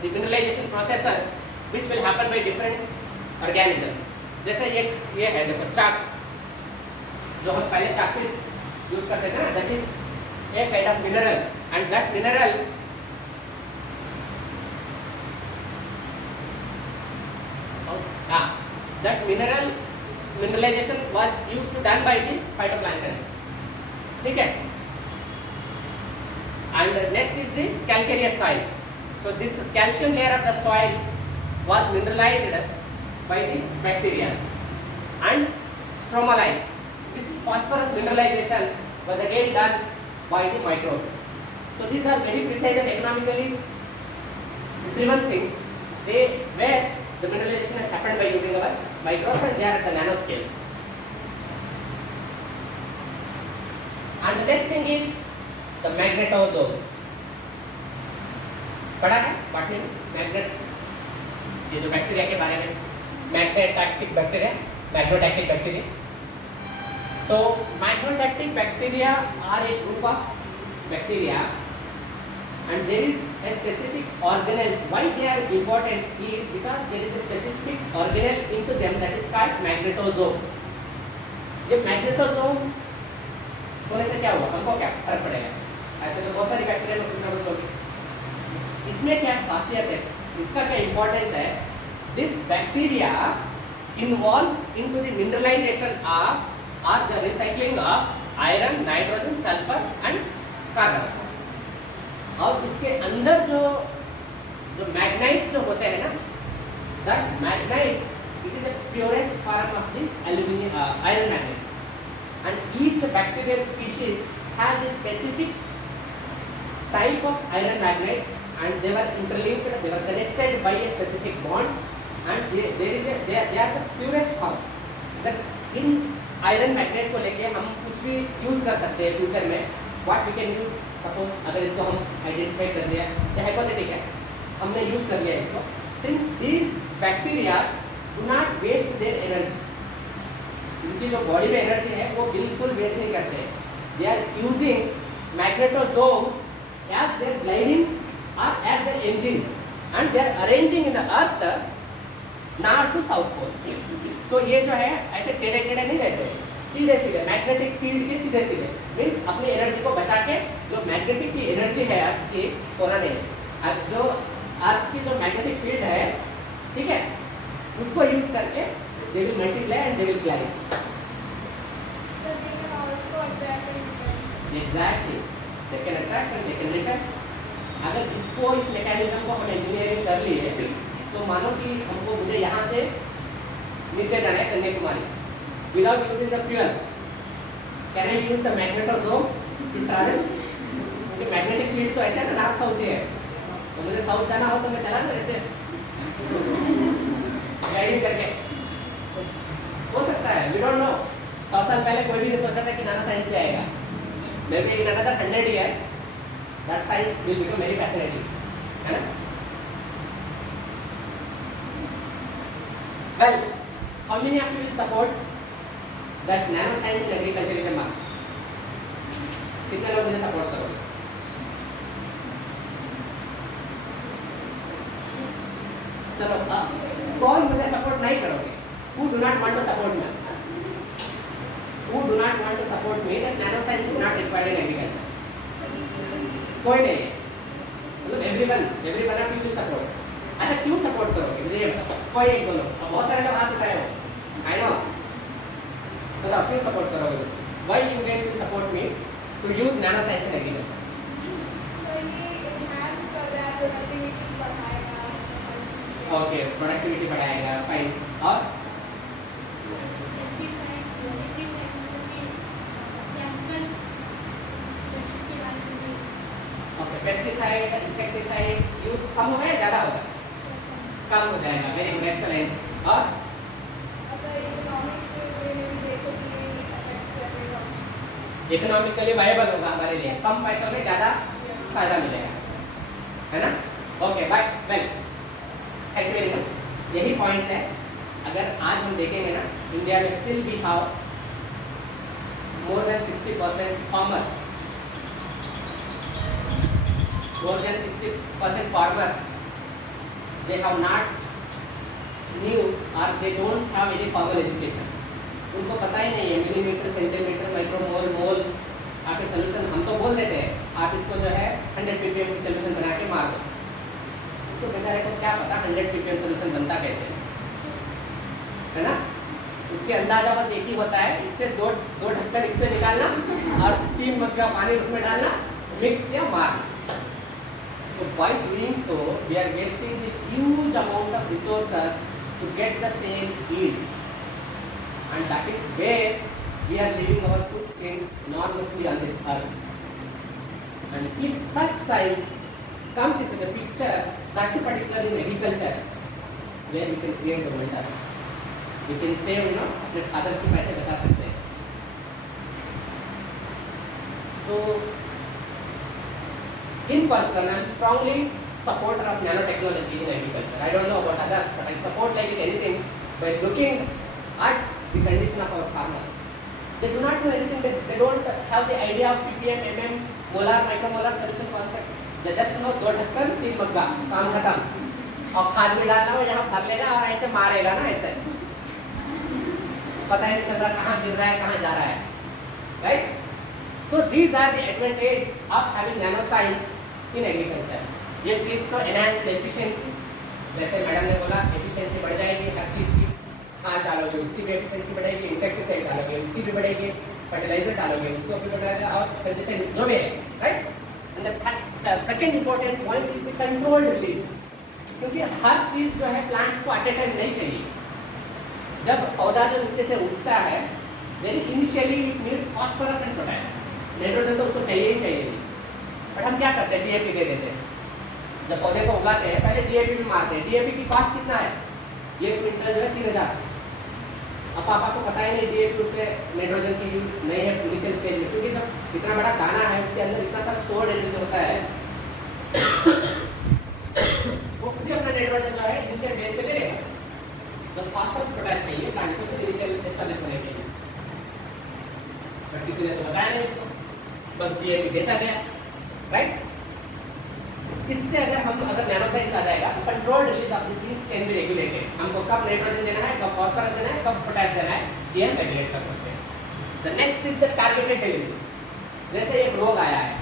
the mineralization processes which will happen by different organisms. जैसे ये है देखो चाक, जो हम पहले चाकपीस यूज करते थे ना, that is a kind of mineral, and that mineral mineralization was used to done by the phytoplanktons. ठीक है. And next is the calcareous soil. So this calcium layer of the soil was mineralized by the bacteria and stromatolites. This phosphorus mineralization was again done by the microbes. So these are very precise and economically driven things. Where the mineralization has happened by using our microbes, and they are at the nanoscales. And the next thing is the magnetosomes. पढ़ा है बॉटनी में मैग्नेट, ये जो बैक्टीरिया के बारे में, magnetotactic bacteria, magnetotactic bacteria. So magnetactic bacteria are a group of bacteria, and there is a specific organelle. Why they are important is because there is a specific organelle into them that is called magnetosome. ये magnetosome होने से क्या हुआ, हमको क्या फर्क पड़ेगा? ऐसे तो बहुत सारी बैक्टीरिया में कुछ ना कुछ होगी. इसमें क्या खासियत है, इसका क्या इंपॉर्टेंस है? This bacteria involve into the mineralization of और the recycling of iron, nitrogen, sulphur and carbon. और इसके अंदर जो मैग्नाइट्स जो होते हैं ना, that magnetite it is the purest form of the aluminium iron magnet, and each bacterial species has a specific type of iron magnet and they were interlinked, they were connected by a specific bond, and they are the purest form. मतलब इन आयरन मैग्नेट को लेके हम कुछ भी यूज कर सकते हैं फ्यूचर में. What we can use, suppose अगर इसको हम आइडेंटिफाई कर लिया, ये हाइपोथेटिक है, हमने यूज कर लिया इसको. Since these bacterias do not waste their energy, उनकी जो बॉडी में एनर्जी है वो बिल्कुल वेस्ट नहीं करते. They are using magnetosome as their gliding or as their engine, and they are arranging in the earth north to south pole. So ये जो है ऐसे टेढ़े टेढ़े नहीं रहते, सीधे सीधे मैग्नेटिक फील्ड के सीधे सीधे, मीन्स अपनी एनर्जी को बचा के जो मैग्नेटिक की एनर्जी है अर्थ की, सोना नहीं, अब जो अर्थ की जो मैग्नेटिक फील्ड है, ठीक है, उसको यूज करके they will multiply and they will glide. So they can also attract and repel. Exactly, they can attract and they can repel. अगर इसको, इस मैकेनिज्म को हम इंजीनियरिंग कर ली है, तो मानो कि हमको मुझे यहाँ से नीचे जाना है Kanyakumari, without using the fuel, can I use the magnetosome to travel? क्योंकि मैग्नेटिक फील्ड तो ऐसे है ना, नॉर्थ साउथ है, तो मुझे साउथ जाना हो तो मैं चला ना ऐसे गाइडिंग करके, हो सकता है, वी डोंट नो. 100 साल पहले कोई भी नहीं सोचा था कि नानो साइंस से आएगा. maybe in another 100 years that science will become very fascinating, है ना? Well, how many of you will support that nano science in agriculture is a must? कितने लोग मुझे सपोर्ट करोगे? चलो, कौन मुझे सपोर्ट नहीं करोगे? Who do not want to support me? Who do not want to support me that nanoscience is not required in agriculture? कोई नहीं है, मतलब everyone of you will support. अच्छा, क्यों सपोर्ट करोगे मुझे ये बताओ, कोई एक बोलो. अब बहुत सारे लोग हाथ उठाए हो, I know. बताओ क्यों सपोर्ट करोगे? Why you guys will support me to use nanoscience in agriculture? So ये enhance कर रहा है, productivity बढ़ाएगा, हर चीज़ से. Okay, productivity बढ़ाएगा, fine. और पेस्टिसाइड, इंसेक्टिसाइड यूज कम हो गया, ज़्यादा होगा? कम हो जाएगा. Very good, excellent. और इकोनॉमिकली वायबल होगा हमारे लिए, कम पैसों में ज़्यादा फायदा मिलेगा, है ना? Okay, bye. Well, thank you very much. यही पॉइंट्स है. अगर आज हम देखेंगे ना, इंडिया में still we have more than 60% farmers, more than 60% farmers, they have not knew or they don't have any formal education. उनको पता ही नहीं है मिलीमीटर, सेंटीमीटर, माइक्रोमोल, मोल. आपके सोल्यूशन हम तो बोल देते हैं, आप इसको जो है 100 ppm की सोल्यूशन बना के मार दो. उसको बेचारे को क्या पता 100 ppm सोल्यूशन बनता कैसे है ना? इसके अंदाजा बस एक ही होता है, इससे दो ढक्कन इससे निकालना और 3 मग्गा पानी उसमें डालना, मिक्स किया, मारना. So by doing so, we are wasting the huge amount of resources to get the same yield, and that is where we are leaving our footprint enormously on this earth. And if such science comes into the picture, that is particularly in agriculture, where we can create the wonders, we can save, अपने others के पैसे बचा सकते हैं. So in person, I am strongly supporter of nanotechnology in agriculture. I don't know about others, but I support like anything by looking at the condition of our farmers. They do not know anything. They don't have the idea of ppm, mm, molar, micromolar solution concepts. They just know 2 ढक्कन 3 मग्गा, काम खत्म. और खाद भी डालना हो, यहाँ भर लेगा और ऐसे मारेगा ना, ऐसे पता ही नहीं चल रहा कहाँ गिर रहा है, कहाँ जा रहा है, right? So these are the advantage of having nanoscience in agriculture. ये चीज़ तो enhanced efficiency, जैसे मैडम ने बोला efficiency बढ़ जाएगी हर चीज़ की. खाद डालोगे उसकी भी efficiency बढ़ेगी, insecticide डालोगे उसकी भी बढ़ेगी, fertilizer डालोगे उसको भी बढ़ेगा, और pesticide जो भी है, right? And the second important point is the controlled release. क्योंकि हर चीज़ जो है plants को at a time नहीं चाहिए. जब पौधा जो नीचे से उठता है, very initially it needs phosphorus and potassium. Nitrogen तो उसको चाहिए ही चाहिए नहीं, बट हम क्या करते हैं, डीएपी दे देते हैं, जब पौधे को उगाते हैं पहले डीएपी भी मारते हैं। डीएपी की कॉस्ट कितना है? ये क्विंटल जो है 3000। अब पापा को पता ही नहीं डीएपी उसमें नाइट्रोजन की यूज नहीं है इनिशियल स्टेज में, क्योंकि जब इतना बड़ा दाना है उसके अंदर इतना सारा स्टोर नाइट्रोजन होता है वो खुद ही अपना नाइट्रोजन जो है इनिशियल बेस पे ले लेगा। बस फास्फोरस पोटाश चाहिए प्लांट को इनिशियल एस्टेब्लिश होने के लिए, बट किसी ने तो बताया नहीं इसको, बस डीएपी देता गया, राइट। इससे अगर नैनो साइंस आ जाएगा तो control release of the things can be regulated. हमको कब नाइट्रोजन देना है, कब फास्फोरस देना है, कब पोटाश देना है, ये हम रेगुलेट कर सकते हैं। The next is the targeted delivery. जैसे एक रोग आया है,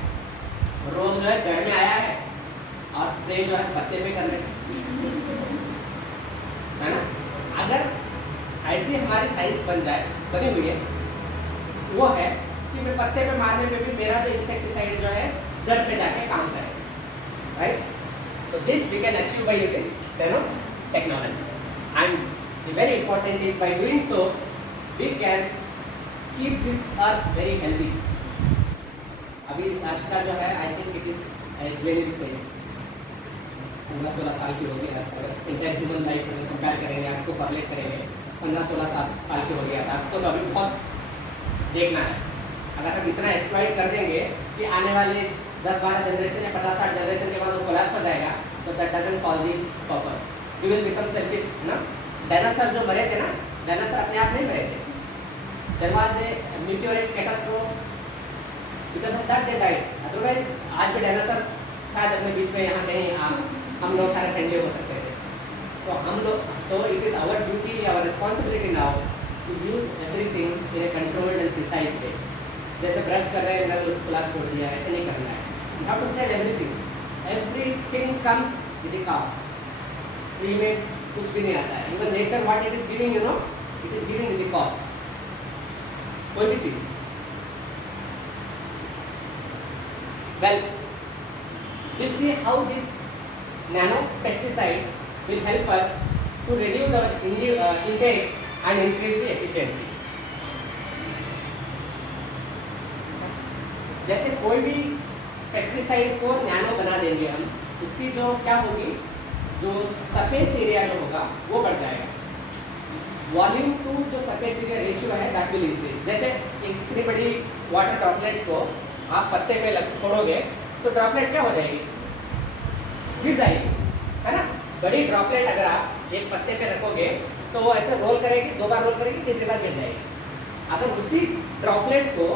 रोग जो है जड़ में आया है और स्प्रे जो है पत्ते पे कर रहे है ना। अगर ऐसी हमारी साइंस बनी हुई है, वो है कि मैं पत्ते पे मारने पे भी मेरा जो इंसेक्टिसाइड जो है जड़ पे जाके काम करे, right? So this we can achieve by using nanotechnology, and the very important is by doing so we can keep this earth very healthy. अभी इस अर्थ का जो है I think it is juvenile stage, 15-16 साल की होगी। इंटर ह्यूमन लाइफ में कंपेयर करेंगे, आपको परलेट करेंगे 15-16 साल की हो गया था, आपको तो अभी बहुत देखना है। अगर हम इतना एक्सप्लॉइट कर देंगे कि आने वाले 10-12 जनरेशन या 50-60 जनरेशन के बाद वो कोलैप्स हो जाएगा, तो that doesn't fall the purpose, we will become selfish ना। डायनासोर जो मरे थे ना, डायनासोर अपने आप नहीं मरे थे, there was a meteorite catastrophe, because of that they died. Otherwise आज भी डायनासोर शायद अपने बीच में यहाँ कहीं हम लोग सारे ठंडे हो सकते थे। तो हम लोग, so it is our duty, our responsibility now to use everything in a controlled and precise way. जैसे ब्रश कर रहे हैं नल खुला छोड़ दिया, ऐसे नहीं करना है। You have to sell everything. Everything comes with a cost. Free में कुछ भी नहीं आता है। Even nature what it is giving, you know, it is giving with a cost. कोई भी चीज। Well, we'll see how this nano pesticides will help us to reduce our intake and increase the efficiency. जैसे कोई भी पेस्टिसाइड को नैनो बना देंगे हम, उसकी जो क्या होगी, जो सरफेस एरिया जो होगा वो बढ़ जाएगा। वॉल्यूम टू जो सरफेस एरिया रेशियो है दैट विल इंक्रीज। जैसे इतनी बड़ी वाटर ड्रॉपलेट्स को आप पत्ते पे छोड़ोगे तो ड्रॉपलेट क्या हो जाएगी, गिर जाएगी, है ना। बड़ी ड्रॉपलेट अगर आप एक पत्ते पे रखोगे तो वो ऐसे रोल करेगी, 2 बार रोल करेगी, तीसरी बार गिर जाएगी। अगर उसी ड्रॉपलेट को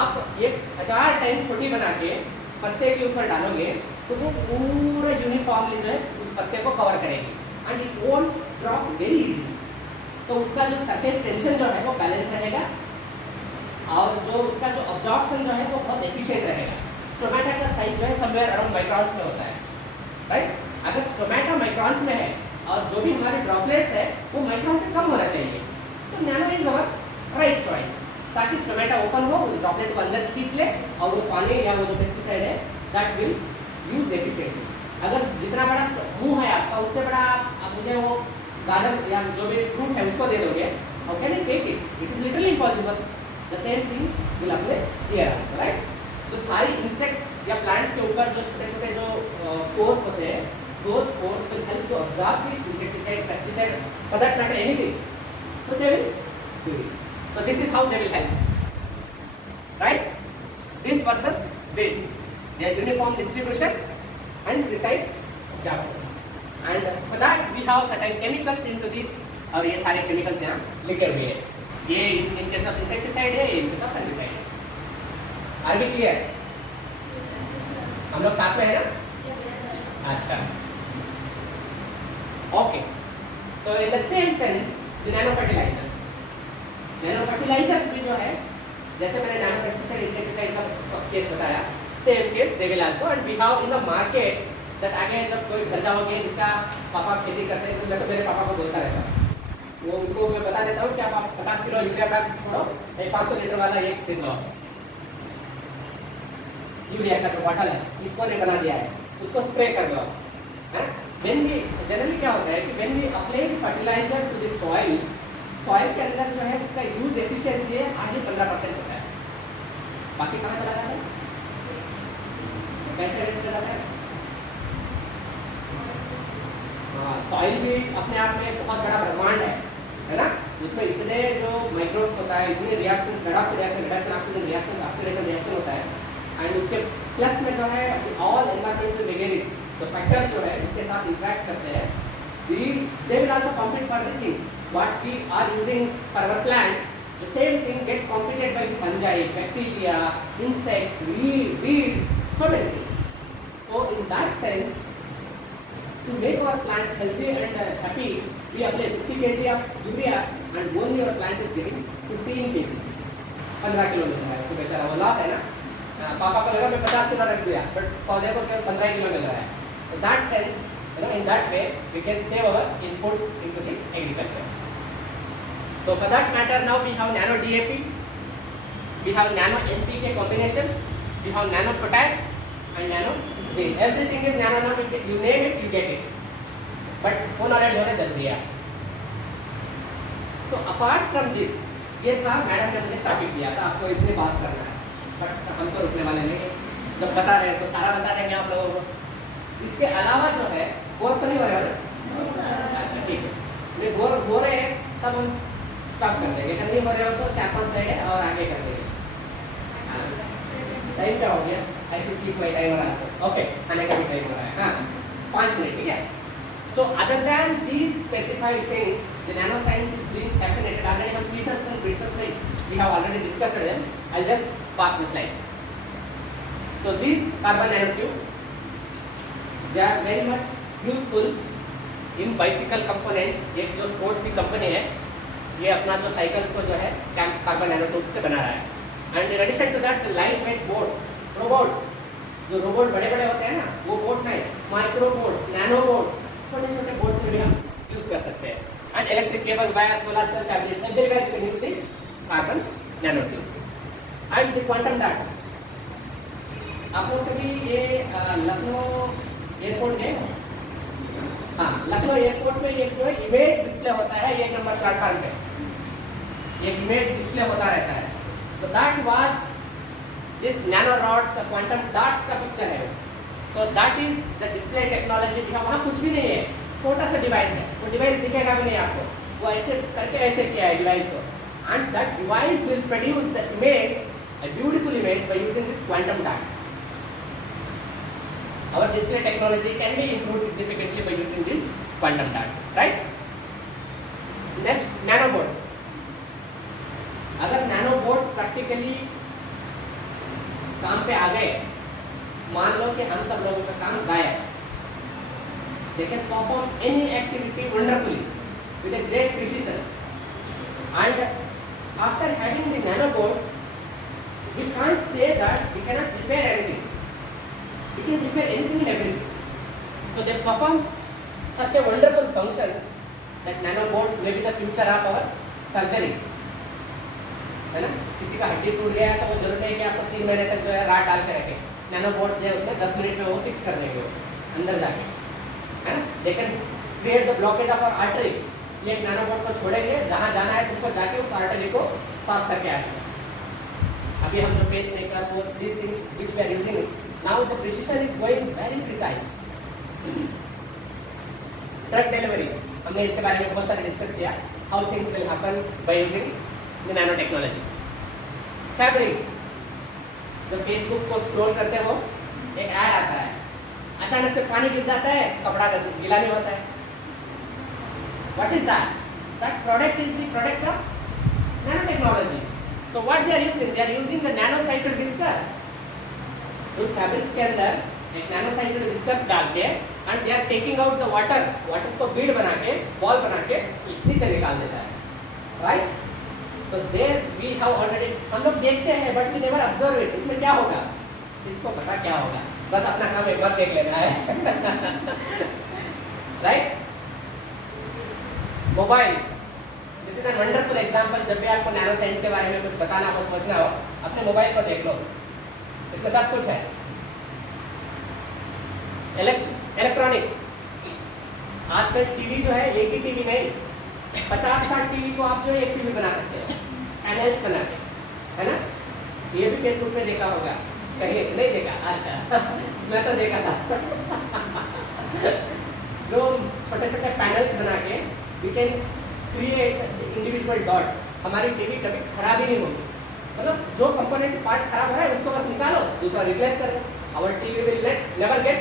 आप एक 1000 टाइम छोटी बना के पत्ते के ऊपर डालोगे तो वो पूरा यूनिफॉर्मली जो है उस पत्ते को कवर करेगी and it won't drop very easy. तो उसका जो सरफेस टेंशन जो है वो बैलेंस रहेगा और जो उसका जो अब्जॉर्प्शन जो है वो बहुत एफिशिएंट रहेगा। स्टोमेटा का साइज जो है समवेयर अराउंड माइक्रॉन्स में होता है, राइट। अगर स्टोमेटा माइक्रॉन्स में है और जो भी हमारे ड्रॉपलेट्स है वो माइक्रॉन से कम होना चाहिए, तो nano is our right choice, ताकि स्टोमेटा ओपन हो, उस ड्रॉपलेट को अंदर खींच ले और वो पानी या वो जो पेस्टिसाइड है दैट विल यूज एफिशिएंटली। अगर जितना बड़ा मुंह है आपका, उससे बड़ा आप मुझे वो गाजर या जो भी फ्रूट है उसको दे दोगे, how can I take it? It is literally impossible. The same thing will apply here also, right. तो सारी इंसेक्ट्स या प्लांट्स के ऊपर जो छोटे छोटे जो पोर्स होते हैं, those pores will help to absorb the insecticide, pesticide, for that matter anything. So they will do it. So this is how they will help, right? This versus this, their uniform distribution and precise job. And for that we have certain chemicals into this, और ये सारे chemicals यहाँ लिखे हुए हैं। ये in case of insecticide है, in case of herbicide है। Are we clear? हम लोग साथ में है ना? अच्छा। Okay. So in the same sense, the nano fertilizers भी जो है, जैसे मैंने nano pesticide, insecticide का केस बताया, same case they will also, and we have in the market that again जब कोई घर जाओगे जिसका पापा खेती करते हैं, तो मैं तो मेरे पापा को बोलता रहता हूँ, वो उनको मैं बता देता हूँ कि आप 50 किलो यूरिया बैग छोड़ो, 500 लीटर वाला एक खरीद लो। यूरिया का जो बॉटल है इसको ने बना दिया है, उसको स्प्रे कर दो, है। When we generally क्या होता है कि when we apply the fertilizer to the soil, soil के अंदर जो है उसका यूज एफिशिएंसी है 8-15% होता है, बाकी कहाँ चला जाता है, कैसे वेस्ट चला जाता है? सॉइल भी अपने आप में बहुत बड़ा ब्रह्मांड है ना? उसमें इतने जो माइक्रोब्स होता है, इतने reactions, reduction oxygen reaction, oxidation reaction होता है, एंड उसके प्लस में जो है ऑल एनवायरमेंटल वेगेरिस जो फैक्टर्स जो है उसके साथ इंटरेक्ट करते हैं, they will also compete for the things what we are using for our plant. The same thing get competed by fungi, bacteria, insects, weeds, so many things. So in that sense, to make our plant healthy and happy, we apply 50 kg of urea and only your plant is getting 15 kg. 15 kilo मिल रहा है उसको, बेचारा वो लॉस है ना. पापा को लगा मैं 50 किलो रख दिया, बट पौधे को केवल 15 किलो मिल रहा है. So that sense, in that way, we can save our inputs into the agriculture. So for that matter, now we have nano DAP, we have nano NPK combination, we have nano potash and nano zinc. Everything is nano now. You name it, you get it. But वो knowledge होना जरूरी है. So apart from this, ये था मैडम ने मुझे टॉपिक दिया था, आपको इतनी बात करना है, बट हम तो रुकने वाले नहीं. जब बता रहे हैं तो सारा बता देंगे आप लोगों को. इसके अलावा जो है बोर तो नहीं हो रहे वाले? अच्छा ठीक है, नहीं बोर हो रहे हैं तब हम स्टॉप कर देंगे. अगर नहीं हो रहे हो तो 4-5 देंगे और आगे कर देंगे. टाइम क्या हो गया? ऐसे ठीक हुआ टाइम हो रहा है. ओके, खाने का भी टाइम हो रहा है. हाँ, 5 मिनट, ठीक है. So other than these specified things, the nanoscience is being fascinated. Already हम pieces and pieces से we have already discussed them. I'll just pass the slides. So these carbon nanotubes, they are very much useful in bicycle component. एक जो स्पोर्ट्स की कंपनी है, ये अपना जो साइकिल्स को जो है कार्बन नैनोट्यूब्स से बना रहा है. And in addition to that light weight boats, robots, जो रोबोट बड़े बड़े होते हैं ना, वो बोट नहीं, माइक्रो बोट्स, नैनो बोट्स, छोटे छोटे बोट्स में भी हम यूज कर सकते हैं. And electric cable, wire, solar cell, tablets, everywhere you can use the carbon nanotubes. And the quantum dots, आप लोग कभी ये लखनऊ एयरपोर्ट गए हो? हाँ, लखनऊ एयरपोर्ट में एक जो है इमेज डिस्प्ले होता है, 1 नंबर प्लेटफॉर्म पे एक इमेज डिस्प्ले होता रहता है. So that was this nano rods का क्वांटम डॉट्स का पिक्चर है. सो that is the display technology. वहाँ कुछ भी नहीं है, छोटा सा डिवाइस है, वो डिवाइस दिखेगा भी नहीं आपको, वो ऐसे करके ऐसे किया है डिवाइस को, and that device will produce the image, a beautiful image by using this quantum dot. Our display technology can be improved significantly by using these quantum dots, right? Next, nanobots. अगर nanobots practically काम पे आ गए, मान लो कि हम सब लोगों का काम गायब, they can perform any activity wonderfully with a great precision. And after having the nanobots, we can't say that we cannot repair anything. We can repair anything and everything. So they perform such a wonderful function that nanobots may be the future of our surgery. है ना? किसी का हड्डी टूट गया तो वो जरूरत नहीं कि आपको 3 महीने तक जो है राड डाल के रखें. नैनोबोट जो है उसमें 10 मिनट में वो फिक्स कर देंगे अंदर जाके, है ना? They can create the blockage of our artery. ये एक नैनोबोट को छोड़ेंगे, जहाँ जाना है तुमको जाके उस आर्टरी को साफ करके आएंगे. अभी हम जो पेस मेकर वो these things which we are using, now the precision is going very precise. Drug delivery, हमने इसके बारे में बहुत सारे डिस्कस किया, how things will happen by using the nanotechnology. Fabrics, तो फेसबुक को स्क्रॉल करते हो, एक ऐड आता है, अचानक से पानी गिर जाता है, कपड़ा गीला नहीं होता है. What is that? That product is the product of nanotechnology. So what they are using? They are using the nanocycled viscose. उस फैब्रिक्स के अंदर एक नैनोसाइक्लिक विस्कस डाल के and they are taking out the water को बीड बना के, बॉल बना के नीचे निकाल देता है, राइट? तो देयर वी हैव ऑलरेडी, हम लोग देखते हैं but we never observe it. इसमें क्या होगा, इसको पता क्या होगा, बस अपना काम एक बार देख लेना है. Right? Mobile, this is an wonderful example. जब भी आपको नैनो साइंस के बारे में कुछ बताना हो, सोचना हो, अपने मोबाइल को देख लो, इसमें सब कुछ है. इलेक्ट्रॉनिक्स, आजकल टीवी जो है एक ही टीवी नहीं, 50-60 टीवी को आप जो है एक टीवी बना सकते हो, पैनल्स बना के, है ना? ये भी फेसबुक पे देखा होगा, कहीं नहीं देखा? अच्छा मैं तो देखा था. जो छोटे छोटे पैनल्स बना के we can create individual dots. हमारी टीवी कभी खराब ही नहीं होगी. मतलब जो कंपोनेंट पार्ट खराब हो रहा है उसको बस निकालो, दूसरा रिप्लेस करो. Our TV will never get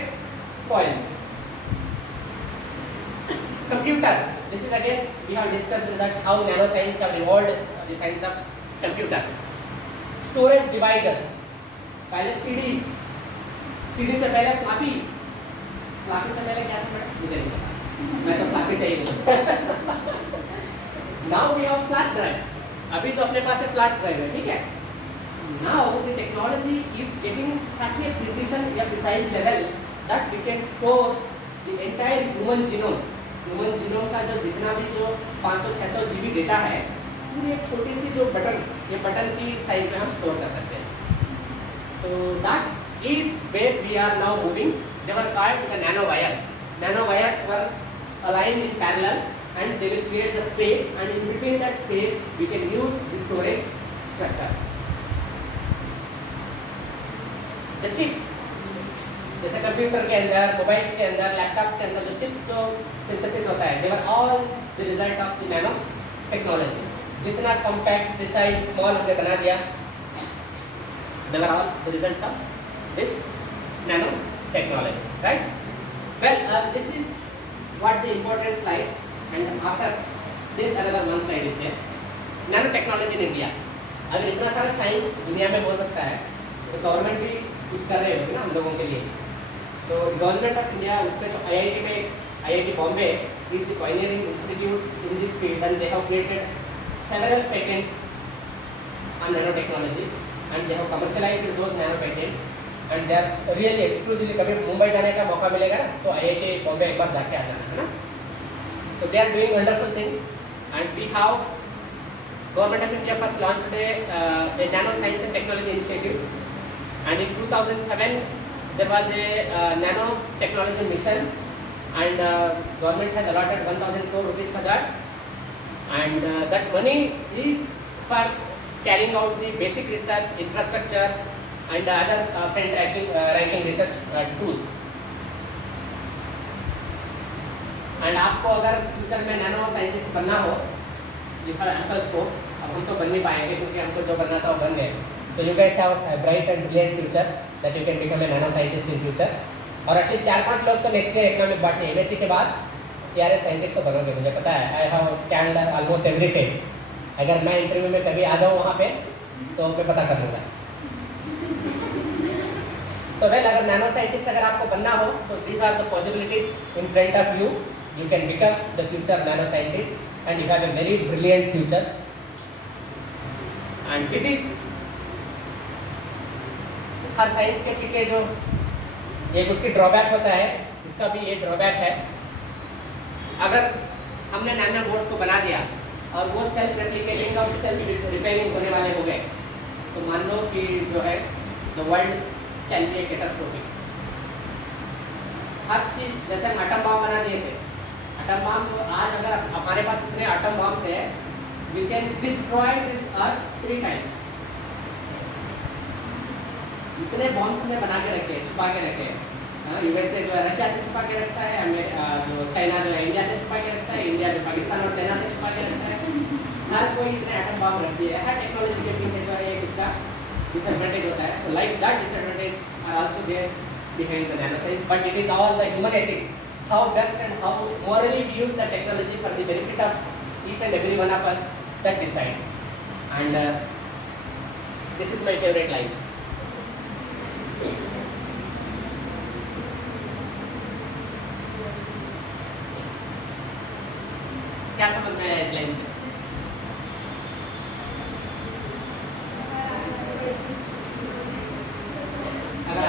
spoiled. Computers. This is again we have discussed that how nanoscience have evolved the science of computer. Storage devices. पहले CD से पहले फ्लॉपी से पहले क्या था मुझे नहीं पता. मैं तो फ्लॉपी से ही हूँ. Now we have flash drives. अभी तो अपने पास है फ्लैश ड्राइव है, ठीक है. Now the technology is getting such a precision या precise level that we can store the entire human genome. Human genome का जो जितना भी जो 500-600 GB डेटा है, पूरी एक छोटी सी जो बटन की साइज में हम स्टोर कर सकते हैं. So that is where we are now moving. They were tied with the nano wires. Nano wires were aligned in parallel and they will create the space, and in between that space we can use the storage structures. The chips, जैसे कंप्यूटर के अंदर, मोबाइल्स के अंदर, लैपटॉप्स के अंदर जो चिप्स जो सिंथेसिस होता है, they were all the result of the nano technology. जितना कॉम्पैक्ट, प्रिसाइज, स्मॉल हमने बना दिया, they were all the results of this nano technology, right? Well, this is what the important slide, and after this another one slide is there. Nano technology in India. अगर इतना सारा साइंस दुनिया में हो सकता है तो गवर्नमेंट भी कुछ कर रहे होगी ना हम लोगों के लिए. तो गवर्नमेंट ऑफ इंडिया उस पर तो IIT Bombay is the pioneering institute in this field, and they have created several patents on nanotechnology, and they have commercialized those nano patents, and they are really exclusively. कभी मुंबई जाने का मौका मिलेगा ना तो IIT बॉम्बे एक बार जाके आ जाना है ना. So they are doing wonderful things, and we have Government of India first launched a nano science and technology initiative, and in 2007 there was a nano technology mission, and government has allotted 1,000 crore rupees for that, and that money is for carrying out the basic research, infrastructure, and other ranking research tools. And आपको अगर फ्यूचर में नैनो साइंटिस्ट बनना हो, you have ample scope. अब हम तो बन नहीं पाएंगे क्योंकि हमको जो बनना था वो बन गए. So you guys have a bright and brilliant future that you can become a nano scientist in future. और एटलीस्ट 4-5 लोग तो नेक्स्ट ईयर इकोनॉमिक बांटने MSc के बाद TRS साइंटिस्ट तो बनोगे, मुझे पता है. I have scanned almost every face. अगर मैं इंटरव्यू में कभी आ जाऊँ वहाँ पे तो मैं पता कर लूँगा. So well, अगर नैनो साइंटिस्ट अगर आपको बनना हो, so these are the possibilities in front of you. You can become the future nano scientist, and you have a very brilliant future. And it is her science के पीछे जो एक उसकी ड्रॉबैक होता है, इसका भी ये ड्रॉबैक है. अगर हमने नैनो बोर्ड्स को बना दिया और वो सेल्फ रेप्लिकेटिंग और सेल्फ रिपेयरिंग होने वाले हो गए, तो मान लो कि जो है the world can be a catastrophic. हर चीज़, जैसे हम एटम बम बना दिए थे, एटम बम आज अगर हमारे पास इतने एटम बम्स है, we can destroy this earth 3 times. इतने बॉम्ब्स हमने बना के रखे, छुपा के रखे. USA जो है रशिया से छुपा के रखता है, जो चाइना जो है इंडिया से छुपा के रखता है, इंडिया जो पाकिस्तान और चाइना से छुपा के रखता है. हर कोई इतने एटम बम रख दिया है. हर टेक्नोलॉजी के पीछे जो है एक उसका डिसएडवांटेज होता है. So like that disadvantage are also there behind the nanoscience, but it is all the human ethics. How best and how morally we use the technology for the benefit of each and every one of us that decides. And this is my favorite line. क्या समझ में आया इस लाइन से? अगर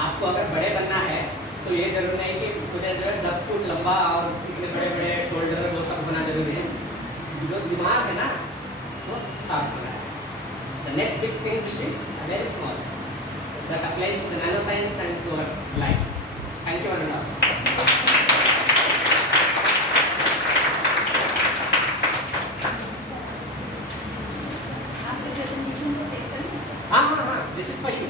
आपको अगर बड़े बनना है तो ये जरूर नहीं कि मुझे जो है 10 फुट लंबा और इतने बड़े बड़े शोल्डर वो सब होना जरूरी है. जो दिमाग है ना वो साफ होना है. The next big thing will be very small that applies to the nano science and to our life. Thank you very much. हाँ, this is for you.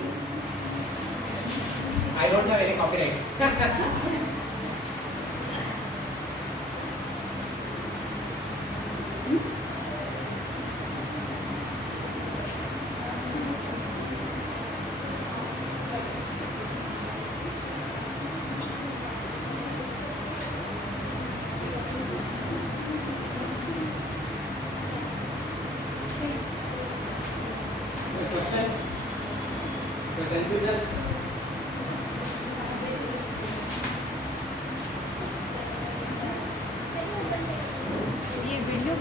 confusion. ये video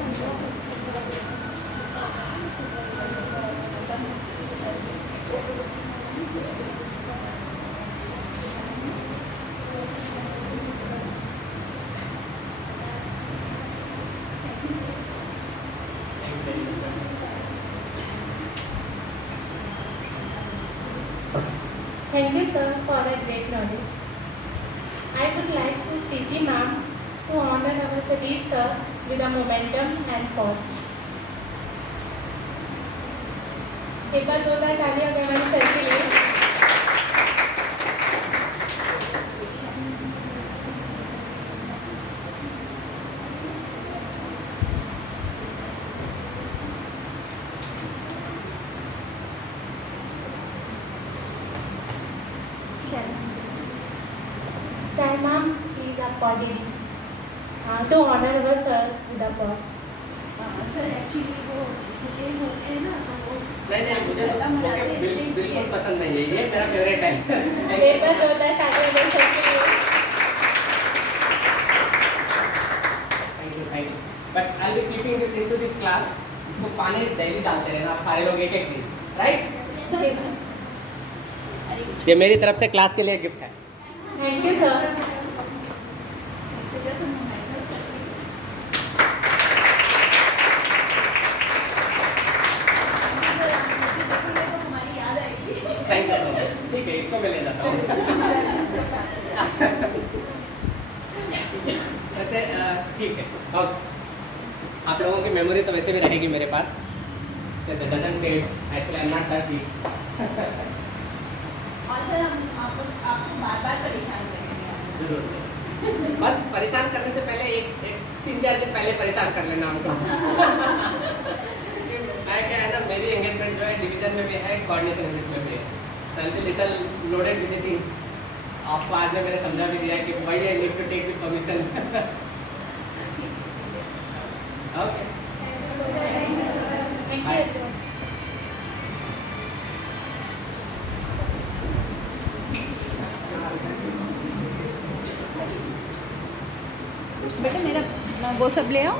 Thank you, sir, for that great knowledge. I would like to TT ma'am to honor our Satish sir with a momentum and pause. एक बार जोरदार तालियां अगर हमारे सर के लिए. Sir, ma'am, please applaud to honor our sir with applause. Sir actually वो फुटेज होते हैं ना तो वो नहीं मुझे तो बिल्कुल पसंद नहीं है, ये मेरा फेवरेट है. एक बार जोरदार तालियां अगर सर के लिए. Thank you. But I will keeping this into this class. इसको पानी डेली डालते रहना आप सारे लोग एक एक दिन, राइट? ये मेरी तरफ से क्लास के लिए गिफ्ट है. Thank you, sir. हमारी याद आएगी. Thank you so much. ठीक है, इसको मैं ले जाता हूँ. वैसे ठीक है. और आप लोगों की मेमोरी तो वैसे भी रहेगी मेरे पास. Doesn't fade. Actually I am not that weak. और सर हम आपको बार-बार परेशान करेंगे. जरूर. बस परेशान करने से पहले एक 3-4 दिन पहले परेशान कर लेना हमको. मैं क्या है ना, मेरी एंगेजमेंट जो है डिवीजन में भी है, कोऑर्डिनेशन यूनिट में भी है. So little loaded with the things. आपको आज में मैंने समझा भी दिया कि why I need to take the permission. Okay. Thank you. बेटा मेरा वो सब ले आओ.